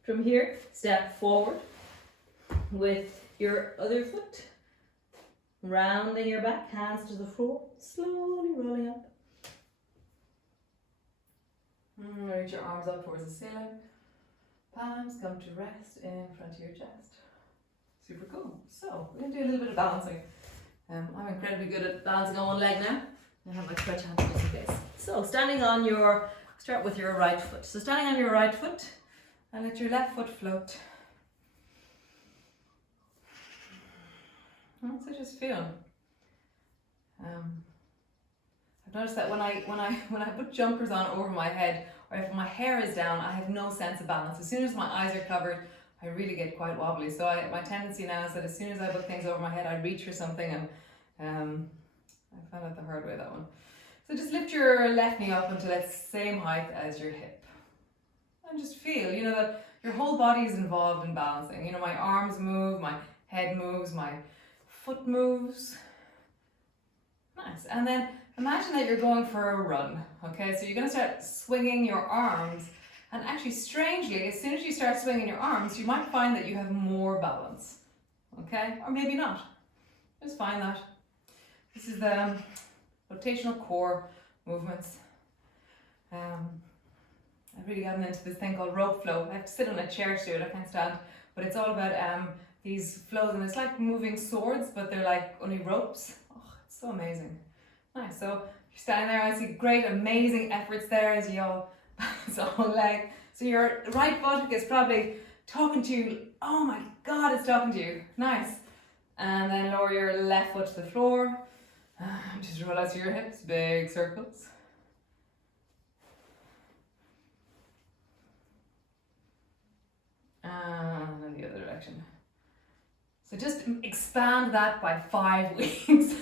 From here, step forward with your other foot, rounding your back, hands to the floor, slowly rolling up. Reach your arms up towards the ceiling. Palms come to rest in front of your chest. Super cool. So we're going to do a little bit of balancing. I'm incredibly good at balancing on one leg now. I have my stretch hands just in case. So standing on your, start with your right foot. So standing on your right foot and let your left foot float. So just feel. I've noticed that when I put jumpers on over my head, or if my hair is down, I have no sense of balance. As soon as my eyes are covered, I really get quite wobbly. So my tendency now is that as soon as I put things over my head, I reach for something, and I found out the hard way, that one. So just lift your left knee up until it's same height as your hip. And just feel, you know, that your whole body is involved in balancing. You know, my arms move, my head moves, my foot moves. Nice. And then imagine that you're going for a run. Okay, so you're going to start swinging your arms. And actually, strangely, as soon as you start swinging your arms, you might find that you have more balance. Okay, or maybe not. Just find that. This is the rotational core movements. I've really gotten into this thing called rope flow. I have to sit on a chair to do it, I can't stand. But it's all about these flows, and it's like moving swords, but they're like only ropes. Oh, it's so amazing. Nice. So you're standing there, I see great, amazing efforts there as you all balance the whole leg. So your right buttock is probably talking to you. Oh my God, it's talking to you. Nice. And then lower your left foot to the floor. Just roll out to your hips, big circles. And in the other direction. So just expand that by 5 weeks.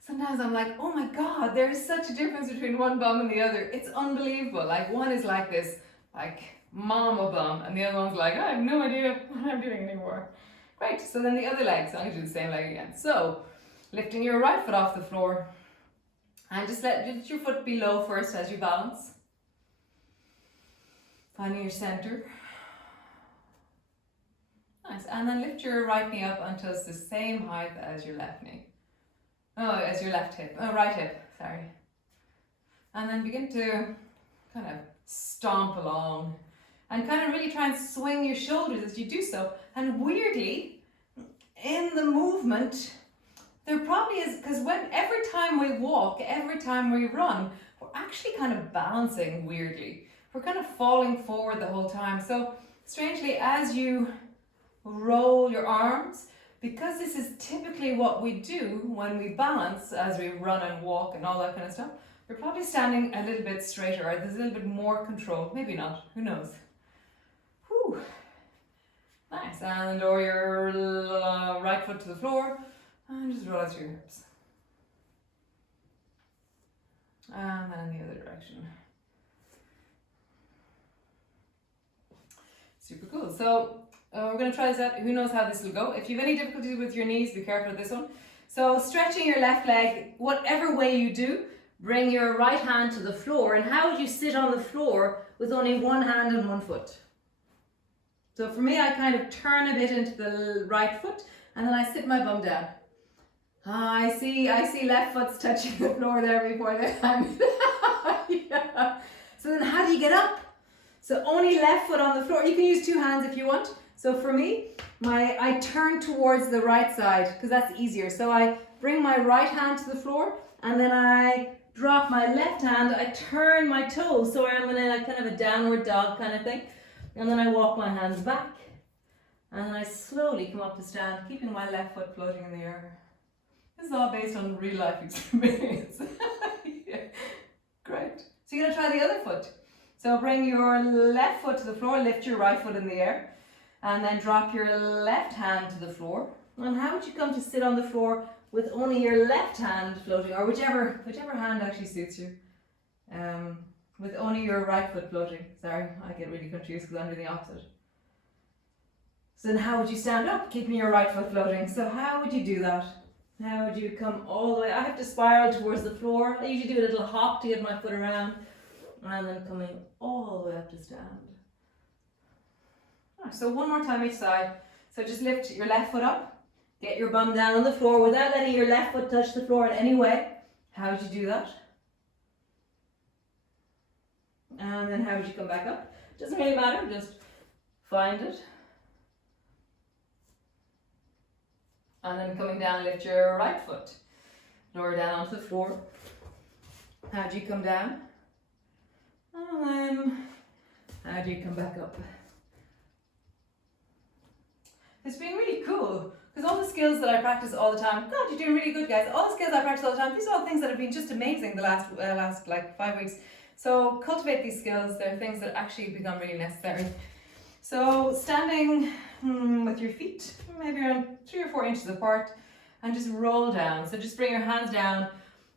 Sometimes I'm like, oh my God, there's such a difference between one bum and the other. It's unbelievable. Like one is like this, like mama bum, and the other one's like, I have no idea what I'm doing anymore. Great, so then the other leg, so I'm gonna do the same leg again. So, lifting your right foot off the floor, and just let your foot be low first as you balance. Finding your center. Nice, and then lift your right knee up until it's the same height as your left knee. Oh, as your left hip, right hip, sorry. And then begin to kind of stomp along and kind of really try and swing your shoulders as you do so. And weirdly, in the movement, there probably is, because every time we walk, every time we run, we're actually kind of balancing weirdly. We're kind of falling forward the whole time. So strangely, as you roll your arms, because this is typically what we do when we balance as we run and walk and all that kind of stuff, you're probably standing a little bit straighter, or there's a little bit more control. Maybe not, who knows? Whew. Nice, and lower your right foot to the floor and just roll out your hips. And then in the other direction. Super cool. So we're going to try this out. Who knows how this will go? If you have any difficulties with your knees, be careful with this one. So stretching your left leg, whatever way you do, bring your right hand to the floor. And how would you sit on the floor with only one hand and one foot? So for me, I kind of turn a bit into the right foot, and then I sit my bum down. I see left foot's touching the floor there before the hand. Yeah. So then how do you get up? So only left foot on the floor. You can use two hands if you want. So for me, I turn towards the right side because that's easier. So I bring my right hand to the floor, and then I drop my left hand, I turn my toes, so I'm in like kind of a downward dog kind of thing, and then I walk my hands back, and then I slowly come up to stand, keeping my left foot floating in the air. This is all based on real life experience. Yeah. Great. So you're going to try the other foot. So bring your left foot to the floor, lift your right foot in the air, and then drop your left hand to the floor. And how would you come to sit on the floor with only your left hand floating, or whichever hand actually suits you, with only your right foot floating? Sorry, I get really confused because I'm doing the opposite. So then how would you stand up, keeping your right foot floating? So how would you do that? How would you come all the way? I have to spiral towards the floor. I usually do a little hop to get my foot around, and then coming all the way up to stand. Right, so one more time each side. So just lift your left foot up, get your bum down on the floor without letting your left foot touch the floor in any way. How would you do that? And then how would you come back up? Doesn't really matter, just find it. And then coming down, lift your right foot. Lower down onto the floor. How do you come down? And then how do you come back up? It's been really cool because all the skills that I practice all the time, God, you're doing really good, guys. All the skills I practice all the time, these are all things that have been just amazing the last like 5 weeks. So cultivate these skills. They're things that actually become really necessary. So standing with your feet maybe around 3 or 4 inches apart, and just roll down. So just bring your hands down,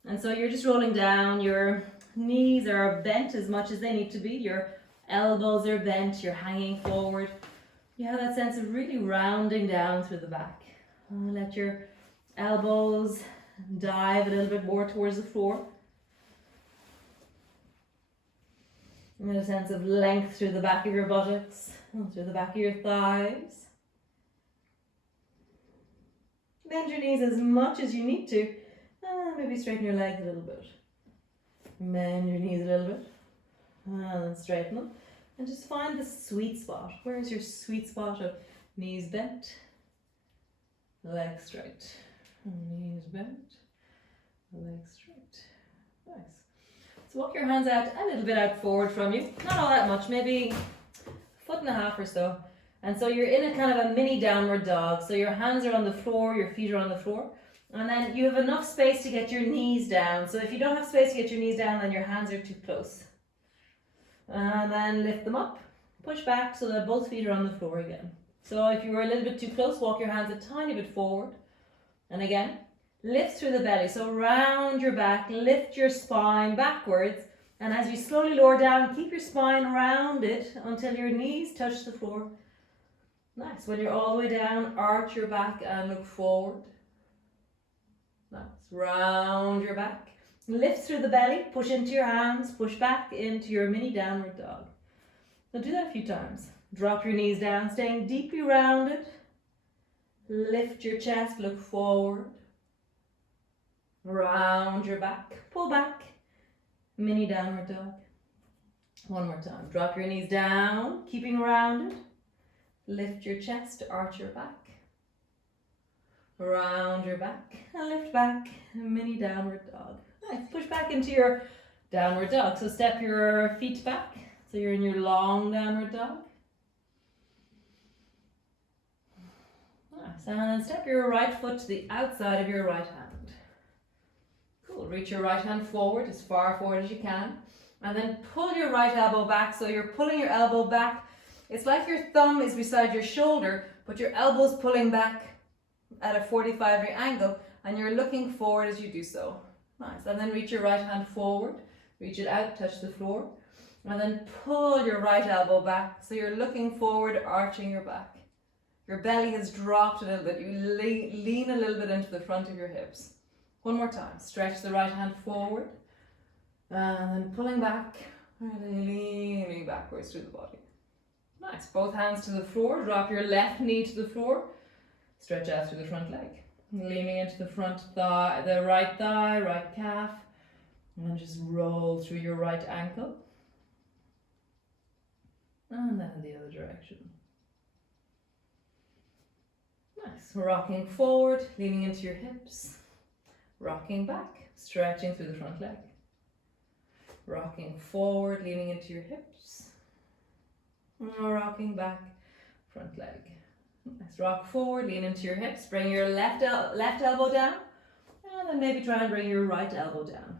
and so you're just rolling down. Your knees are bent as much as they need to be. Your elbows are bent. You're hanging forward. You have that sense of really rounding down through the back. Let your elbows dive a little bit more towards the floor. Get a sense of length through the back of your buttocks, through the back of your thighs. Bend your knees as much as you need to. Maybe straighten your legs a little bit. Bend your knees a little bit. And then straighten them. And just find the sweet spot. Where's your sweet spot of knees bent, legs straight? Knees bent, legs straight. Nice. So walk your hands out a little bit out forward from you. Not all that much, maybe 1.5 feet or so. And so you're in a kind of a mini downward dog. So your hands are on the floor, your feet are on the floor. And then you have enough space to get your knees down. So if you don't have space to get your knees down, then your hands are too close. And then lift them up, push back so that both feet are on the floor again. So if you were a little bit too close, walk your hands a tiny bit forward. And again, lift through the belly. So round your back, lift your spine backwards. And as you slowly lower down, keep your spine rounded until your knees touch the floor. Nice. When you're all the way down, arch your back and look forward. Nice. Round your back. Lift through the belly, push into your hands, push back into your mini downward dog. So do that a few times. Drop your knees down, staying deeply rounded. Lift your chest, look forward. Round your back, pull back. Mini downward dog. One more time. Drop your knees down, keeping rounded. Lift your chest, arch your back. Round your back, and lift back. Mini downward dog. Nice. Push back into your downward dog. So step your feet back. So you're in your long downward dog. Nice. And then step your right foot to the outside of your right hand. Cool. Reach your right hand forward, as far forward as you can. And then pull your right elbow back. So you're pulling your elbow back. It's like your thumb is beside your shoulder, but your elbow's pulling back at a 45-degree angle, and you're looking forward as you do so. Nice. And then reach your right hand forward, reach it out, touch the floor, and then pull your right elbow back. So you're looking forward, arching your back. Your belly has dropped a little bit. You lean a little bit into the front of your hips. One more time. Stretch the right hand forward, and then pulling back, and leaning backwards through the body. Nice. Both hands to the floor. Drop your left knee to the floor. Stretch out through the front leg. Leaning into the front thigh, the right thigh, right calf. And just roll through your right ankle. And then the other direction. Nice. Rocking forward, leaning into your hips. Rocking back, stretching through the front leg. Rocking forward, leaning into your hips. Rocking back, front leg. Nice. Rock forward, lean into your hips. Bring your left elbow down. And then maybe try and bring your right elbow down.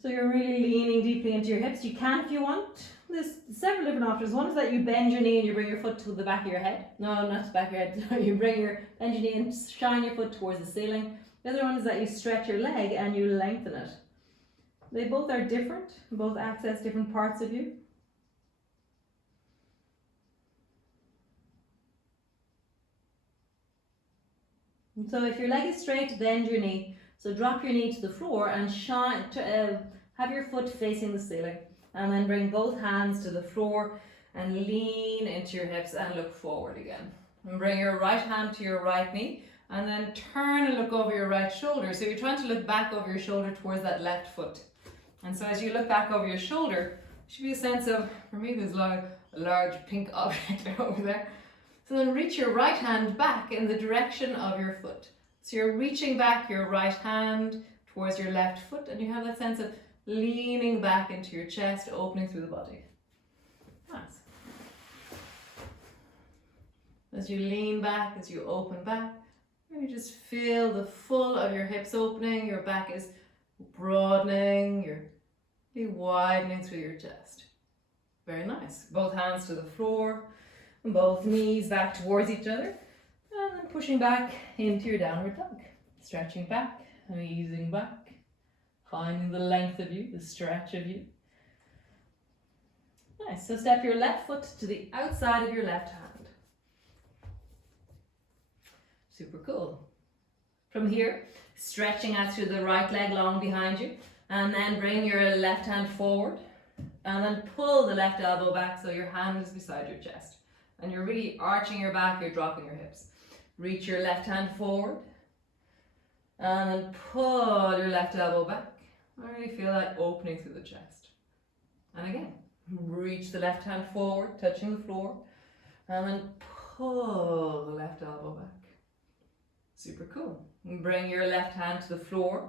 So you're really leaning deeply into your hips. You can if you want. There's several different options. One is that you bend your knee and you bring your foot to the back of your head. No, not the back of your head. You bend your knee and shine your foot towards the ceiling. The other one is that you stretch your leg and you lengthen it. They both are different. Both access different parts of you. And so if your leg is straight, bend your knee. So drop your knee to the floor and have your foot facing the ceiling. And then bring both hands to the floor and lean into your hips and look forward again. And bring your right hand to your right knee and then turn and look over your right shoulder. So you're trying to look back over your shoulder towards that left foot. And so as you look back over your shoulder, there should be a sense of, for me there's a large pink object over there. So then reach your right hand back in the direction of your foot. So you're reaching back your right hand towards your left foot and you have that sense of leaning back into your chest, opening through the body. Nice. As you lean back, as you open back, you just feel the full of your hips opening, your back is broadening, you're really widening through your chest. Very nice. Both hands to the floor, and both knees back towards each other, and then pushing back into your downward dog. Stretching back and easing back, finding the length of you, the stretch of you. Nice. So step your left foot to the outside of your left hand. Super cool. From here, stretching out through the right leg long behind you, and then bring your left hand forward, and then pull the left elbow back so your hand is beside your chest. And you're really arching your back, you're dropping your hips. Reach your left hand forward, and then pull your left elbow back. I really feel that opening through the chest. And again, reach the left hand forward, touching the floor, and then pull the left elbow back. Super cool. And bring your left hand to the floor.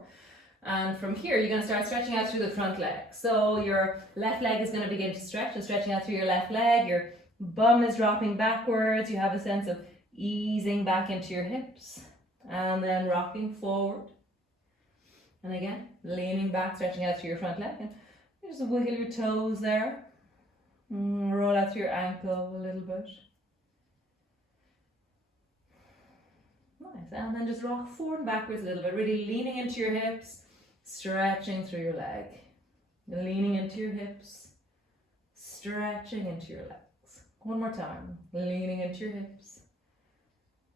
And from here, you're going to start stretching out through the front leg. So your left leg is going to begin to stretch. So stretching out through your left leg, your bum is dropping backwards. You have a sense of easing back into your hips. And then rocking forward. And again, leaning back, stretching out through your front leg. And just wiggle your toes there. Roll out through your ankle a little bit. Nice. And then just rock forward and backwards a little bit. Really leaning into your hips, stretching through your leg. Leaning into your hips, stretching into your legs. One more time. Leaning into your hips,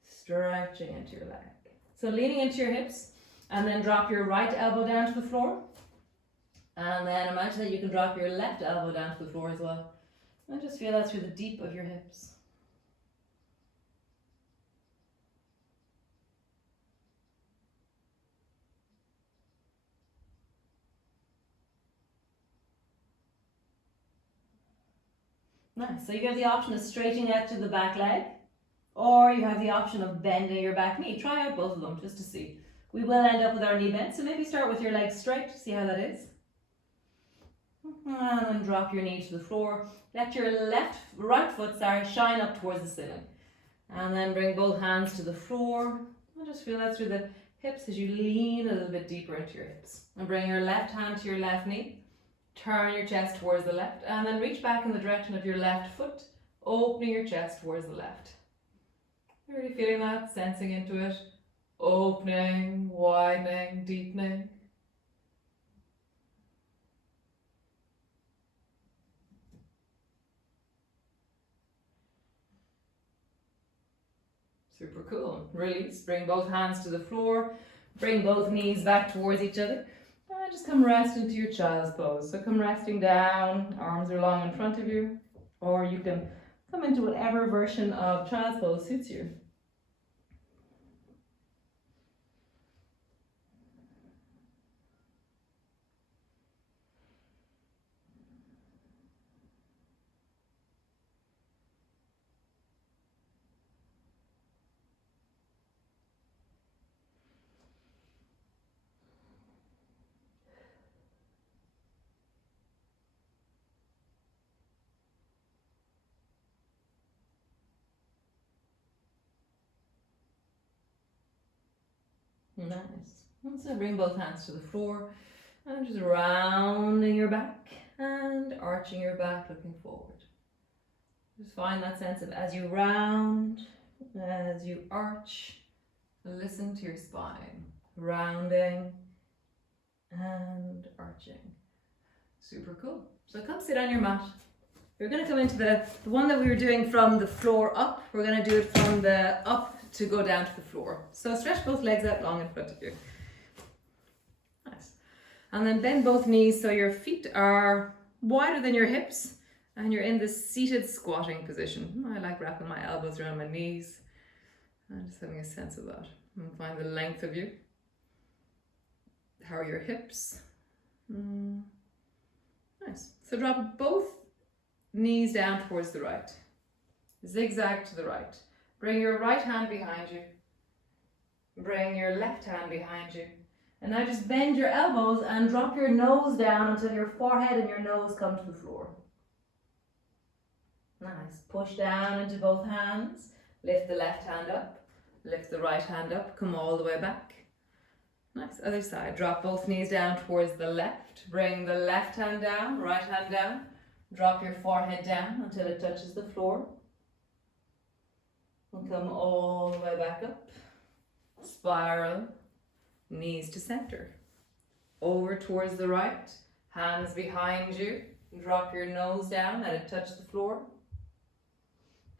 stretching into your leg. So leaning into your hips, and then drop your right elbow down to the floor. And then imagine that you can drop your left elbow down to the floor as well. And just feel that through the deep of your hips. Nice. So you have the option of straightening out to the back leg, or you have the option of bending your back knee. Try out both of them just to see. We will end up with our knee bent, so maybe start with your legs straight, see how that is. And then drop your knee to the floor. Let your right foot shine up towards the ceiling. And then bring both hands to the floor. And just feel that through the hips as you lean a little bit deeper into your hips. And bring your left hand to your left knee. Turn your chest towards the left. And then reach back in the direction of your left foot. Opening your chest towards the left. Really feeling that, sensing into it. Opening, widening, deepening. Super cool. Release. Bring both hands to the floor. Bring both knees back towards each other. And just come rest into your child's pose. So come resting down. Arms are long in front of you. Or you can come into whatever version of child's pose suits you. Nice. And so bring both hands to the floor and just rounding your back and arching your back, looking forward. Just find that sense of as you round, as you arch, listen to your spine, rounding and arching. Super cool. So come sit on your mat. We're going to come into the one that we were doing from the floor up. We're going to do it from the up to go down to the floor. So stretch both legs out long in front of you. Nice. And then bend both knees so your feet are wider than your hips and you're in this seated squatting position. I like wrapping my elbows around my knees and just having a sense of that. And find the length of you. How are your hips? Nice. So drop both knees down towards the right. Zigzag to the right. Bring your right hand behind you. Bring your left hand behind you. And now just bend your elbows and drop your nose down until your forehead and your nose come to the floor. Nice. Push down into both hands. Lift the left hand up. Lift the right hand up. Come all the way back. Nice. Other side. Drop both knees down towards the left. Bring the left hand down, right hand down. Drop your forehead down until it touches the floor. And come all the way back up. Spiral. Knees to center. Over towards the right. Hands behind you. Drop your nose down, let it touch the floor.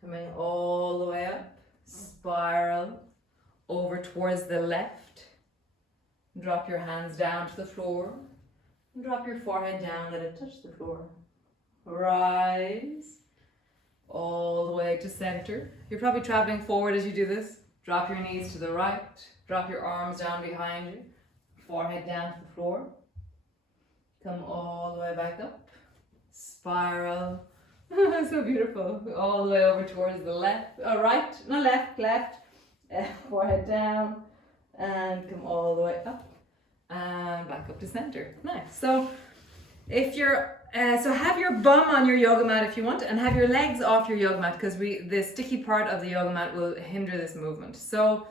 Coming all the way up. Spiral. Over towards the left. Drop your hands down to the floor. Drop your forehead down, let it touch the floor. Rise. All the way to center. You're probably traveling forward as you do this. Drop your knees to the right. Drop your arms down behind you. Forehead down to the floor. Come all the way back up. Spiral. So beautiful. All the way over towards the left. Right. No, left. Left. Forehead down. And come all the way up. And back up to center. Nice. So if you're so have your bum on your yoga mat if you want, and have your legs off your yoga mat, because the sticky part of the yoga mat will hinder this movement. So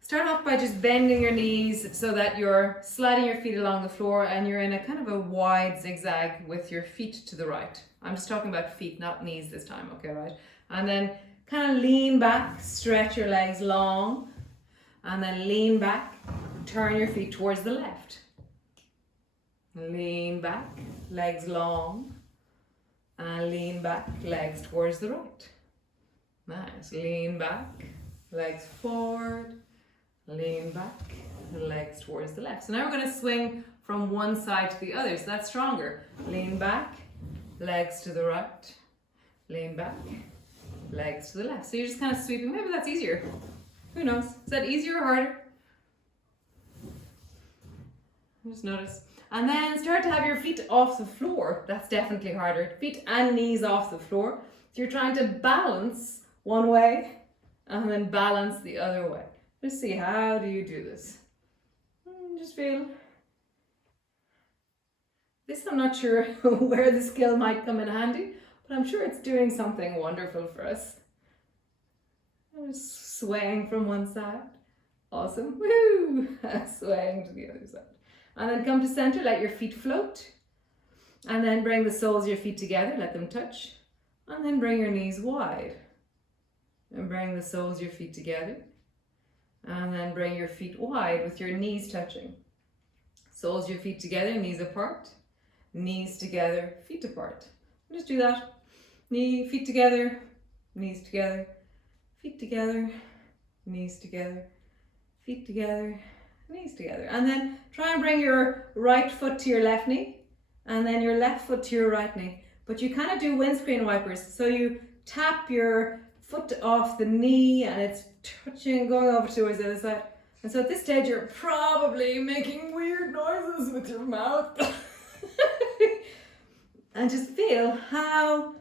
start off by just bending your knees so that you're sliding your feet along the floor and you're in a kind of a wide zigzag with your feet to the right. I'm just talking about feet, not knees this time, okay, right? And then kind of lean back, stretch your legs long, and then lean back, turn your feet towards the left. Lean back, legs long, and lean back, legs towards the right. Nice. Lean back, legs forward, lean back, legs towards the left. So now we're going to swing from one side to the other, so that's stronger. Lean back, legs to the right, lean back, legs to the left. So you're just kind of sweeping. Maybe that's easier. Who knows? Is that easier or harder? Just notice. And then start to have your feet off the floor. That's definitely harder. Feet and knees off the floor. So you're trying to balance one way and then balance the other way. Just see, how do you do this? Just feel. This I'm not sure where the skill might come in handy, but I'm sure it's doing something wonderful for us. Just swaying from one side. Awesome. Woo! Swaying to the other side. And then come to center, let your feet float. And then bring the soles of your feet together, let them touch. And then bring your knees wide. And bring the soles of your feet together. And then bring your feet wide with your knees touching. Soles of your feet together, knees apart. Knees together, feet apart. Just do that. Feet together, knees together. Feet together, knees together. Feet together. Knees together, and then try and bring your right foot to your left knee and then your left foot to your right knee, but you kind of do windscreen wipers, so you tap your foot off the knee and it's touching, going over towards the other side. And so at this stage you're probably making weird noises with your mouth. And just feel how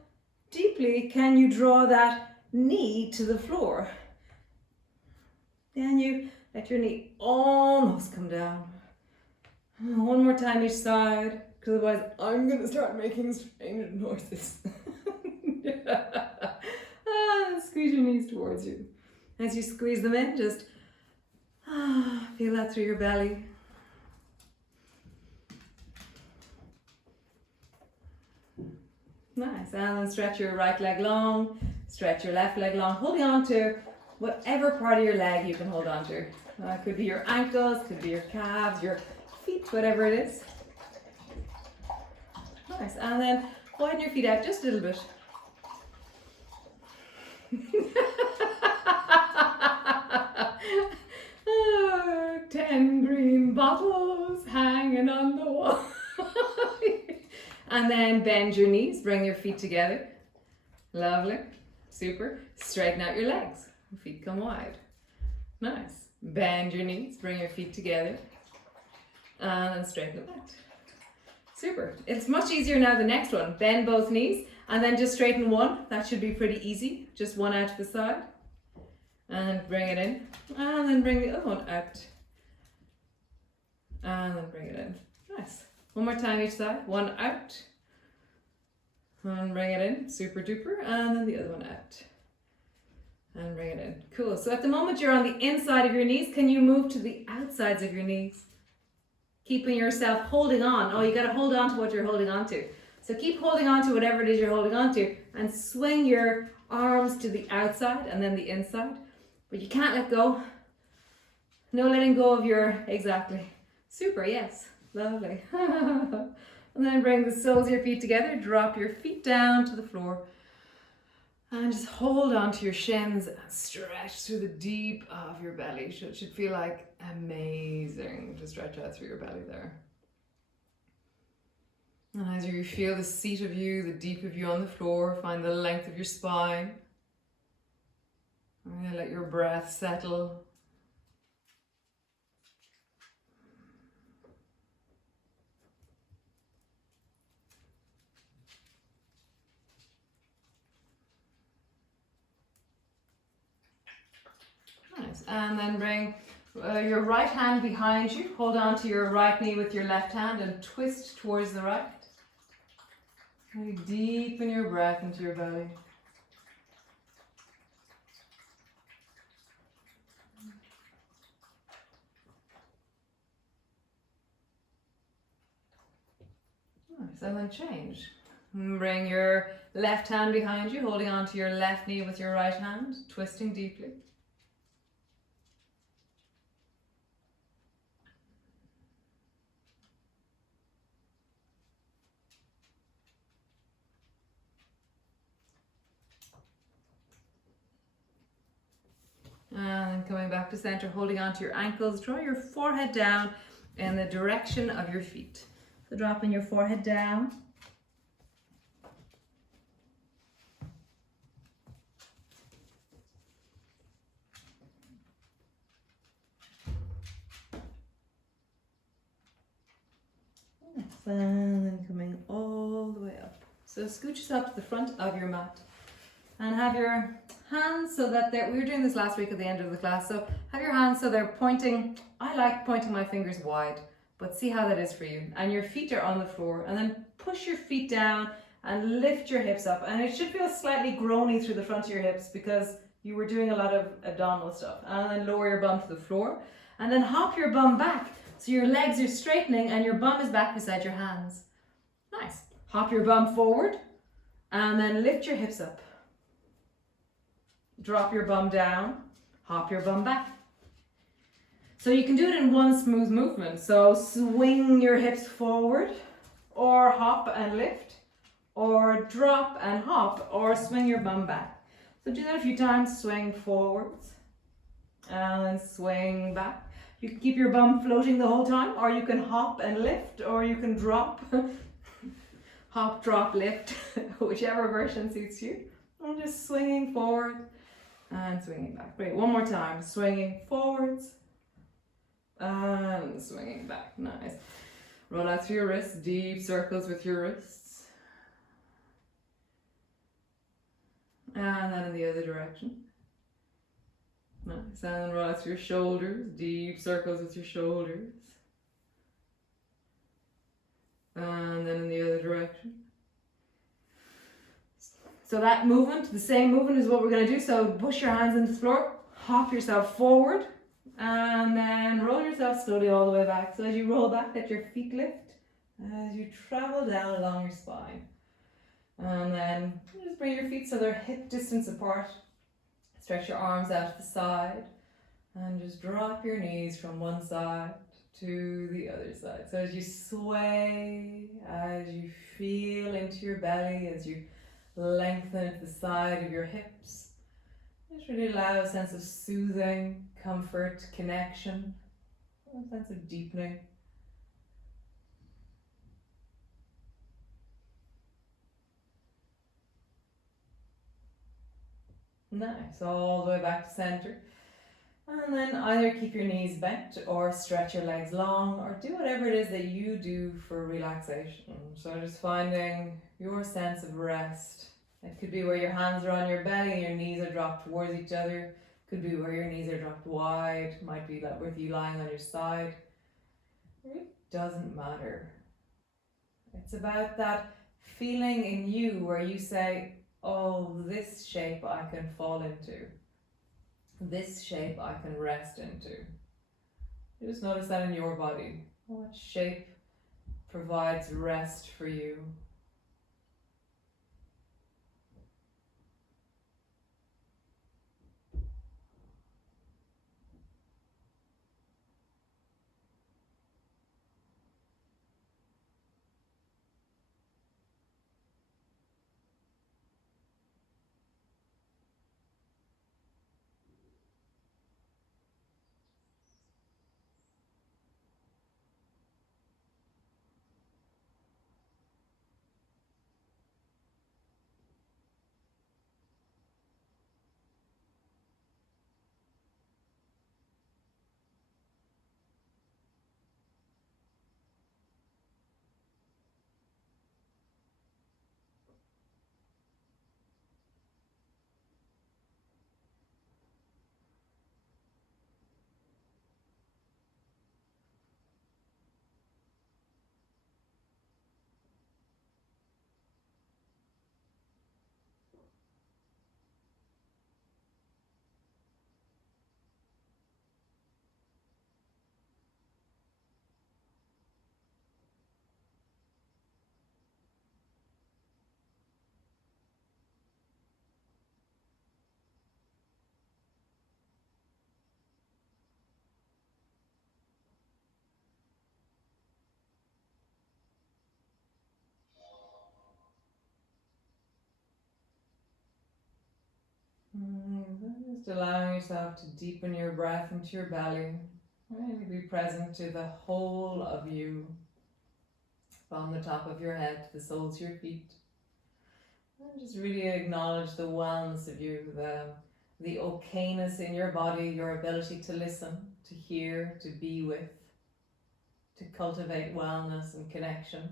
deeply can you draw that knee to the floor. Then you let your knee almost come down. One more time each side, because otherwise I'm going to start making strange noises. Squeeze your knees towards you. As you squeeze them in, just Feel that through your belly. Nice. And then stretch your right leg long, stretch your left leg long, holding on to whatever part of your leg you can hold on to. Could be your ankles, could be your calves, your feet, whatever it is. Nice. And then widen your feet out just a little bit. 10 green bottles hanging on the wall. And then bend your knees, bring your feet together. Lovely. Super. Straighten out your legs. Feet come wide. Nice. Bend your knees, bring your feet together. And then straighten it out. Super. It's much easier now, the next one. Bend both knees and then just straighten one. That should be pretty easy. Just one out to the side. And then bring it in. And then bring the other one out. And then bring it in. Nice. One more time each side. One out. And bring it in. Super duper. And then the other one out. And bring it in. Cool. So at the moment you're on the inside of your knees. Can you move to the outsides of your knees? Keeping yourself holding on. Oh, you got to hold on to what you're holding on to. So keep holding on to whatever it is you're holding on to. And swing your arms to the outside and then the inside. But you can't let go. No letting go of your... Exactly. Super, yes. Lovely. And then bring the soles of your feet together. Drop your feet down to the floor. And just hold on to your shins and stretch through the deep of your belly. So it should feel like amazing to stretch out through your belly there. And as you feel the seat of you, the deep of you on the floor, find the length of your spine. And let your breath settle. Nice. And then bring your right hand behind you. Hold on to your right knee with your left hand and twist towards the right. Really deepen your breath into your belly. Nice. And then change. Bring your left hand behind you, holding on to your left knee with your right hand, twisting deeply. And then coming back to center, holding onto your ankles, draw your forehead down in the direction of your feet. So dropping your forehead down. And then coming all the way up. So scooch yourself to the front of your mat. And have your hands so that we were doing this last week at the end of the class, so have your hands so they're pointing. I like pointing my fingers wide, but see how that is for you. And your feet are on the floor, and then push your feet down and lift your hips up. And it should feel slightly groany through the front of your hips because you were doing a lot of abdominal stuff. And then lower your bum to the floor, and then hop your bum back so your legs are straightening and your bum is back beside your hands. Nice. Hop your bum forward and then lift your hips up. Drop your bum down, hop your bum back. So you can do it in one smooth movement. So swing your hips forward, or hop and lift, or drop and hop, or swing your bum back. So do that a few times. Swing forwards and then swing back. You can keep your bum floating the whole time, or you can hop and lift, or you can drop. Hop, drop, lift, whichever version suits you. And just swinging forward and swinging back. Great, one more time. Swinging forwards and swinging back. Nice. Roll out through your wrists, deep circles with your wrists. And then in the other direction. Nice. And then roll out through your shoulders, deep circles with your shoulders. And then in the other direction. So that movement, the same movement is what we're going to do. So push your hands into the floor, hop yourself forward And then roll yourself slowly all the way back. So as you roll back, let your feet lift as you travel down along your spine. And then just bring your feet so they're hip distance apart. Stretch your arms out to the side and just drop your knees from one side to the other side. So as you sway, as you feel into your belly, as you lengthen at the side of your hips, just really allow a sense of soothing, comfort, connection, a sense of deepening. Nice, all the way back to center. And then either keep your knees bent or stretch your legs long or do whatever it is that you do for relaxation. So just finding your sense of rest. It could be where your hands are on your belly and your knees are dropped towards each other. Could be where your knees are dropped wide. Might be like with you lying on your side. It doesn't matter. It's about that feeling in you where you say, oh, this shape I can fall into. This shape I can rest into. You just notice that in your body. What shape provides rest for you? Just allowing yourself to deepen your breath into your belly. Really be present to the whole of you, from the top of your head to the soles of your feet. And just really acknowledge the wellness of you, the okayness in your body, your ability to listen, to hear, to be with, to cultivate wellness and connection.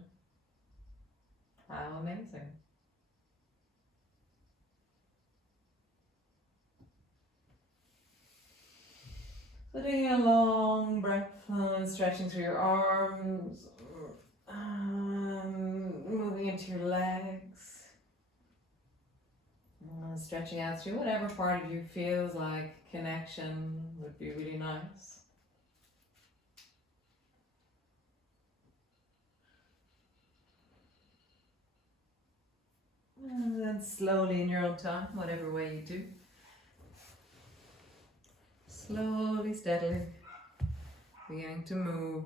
How amazing. So taking a long breath and stretching through your arms, moving into your legs, stretching out through whatever part of you feels like connection would be really nice. And then slowly in your own time, whatever way you do, slowly, steadily, beginning to move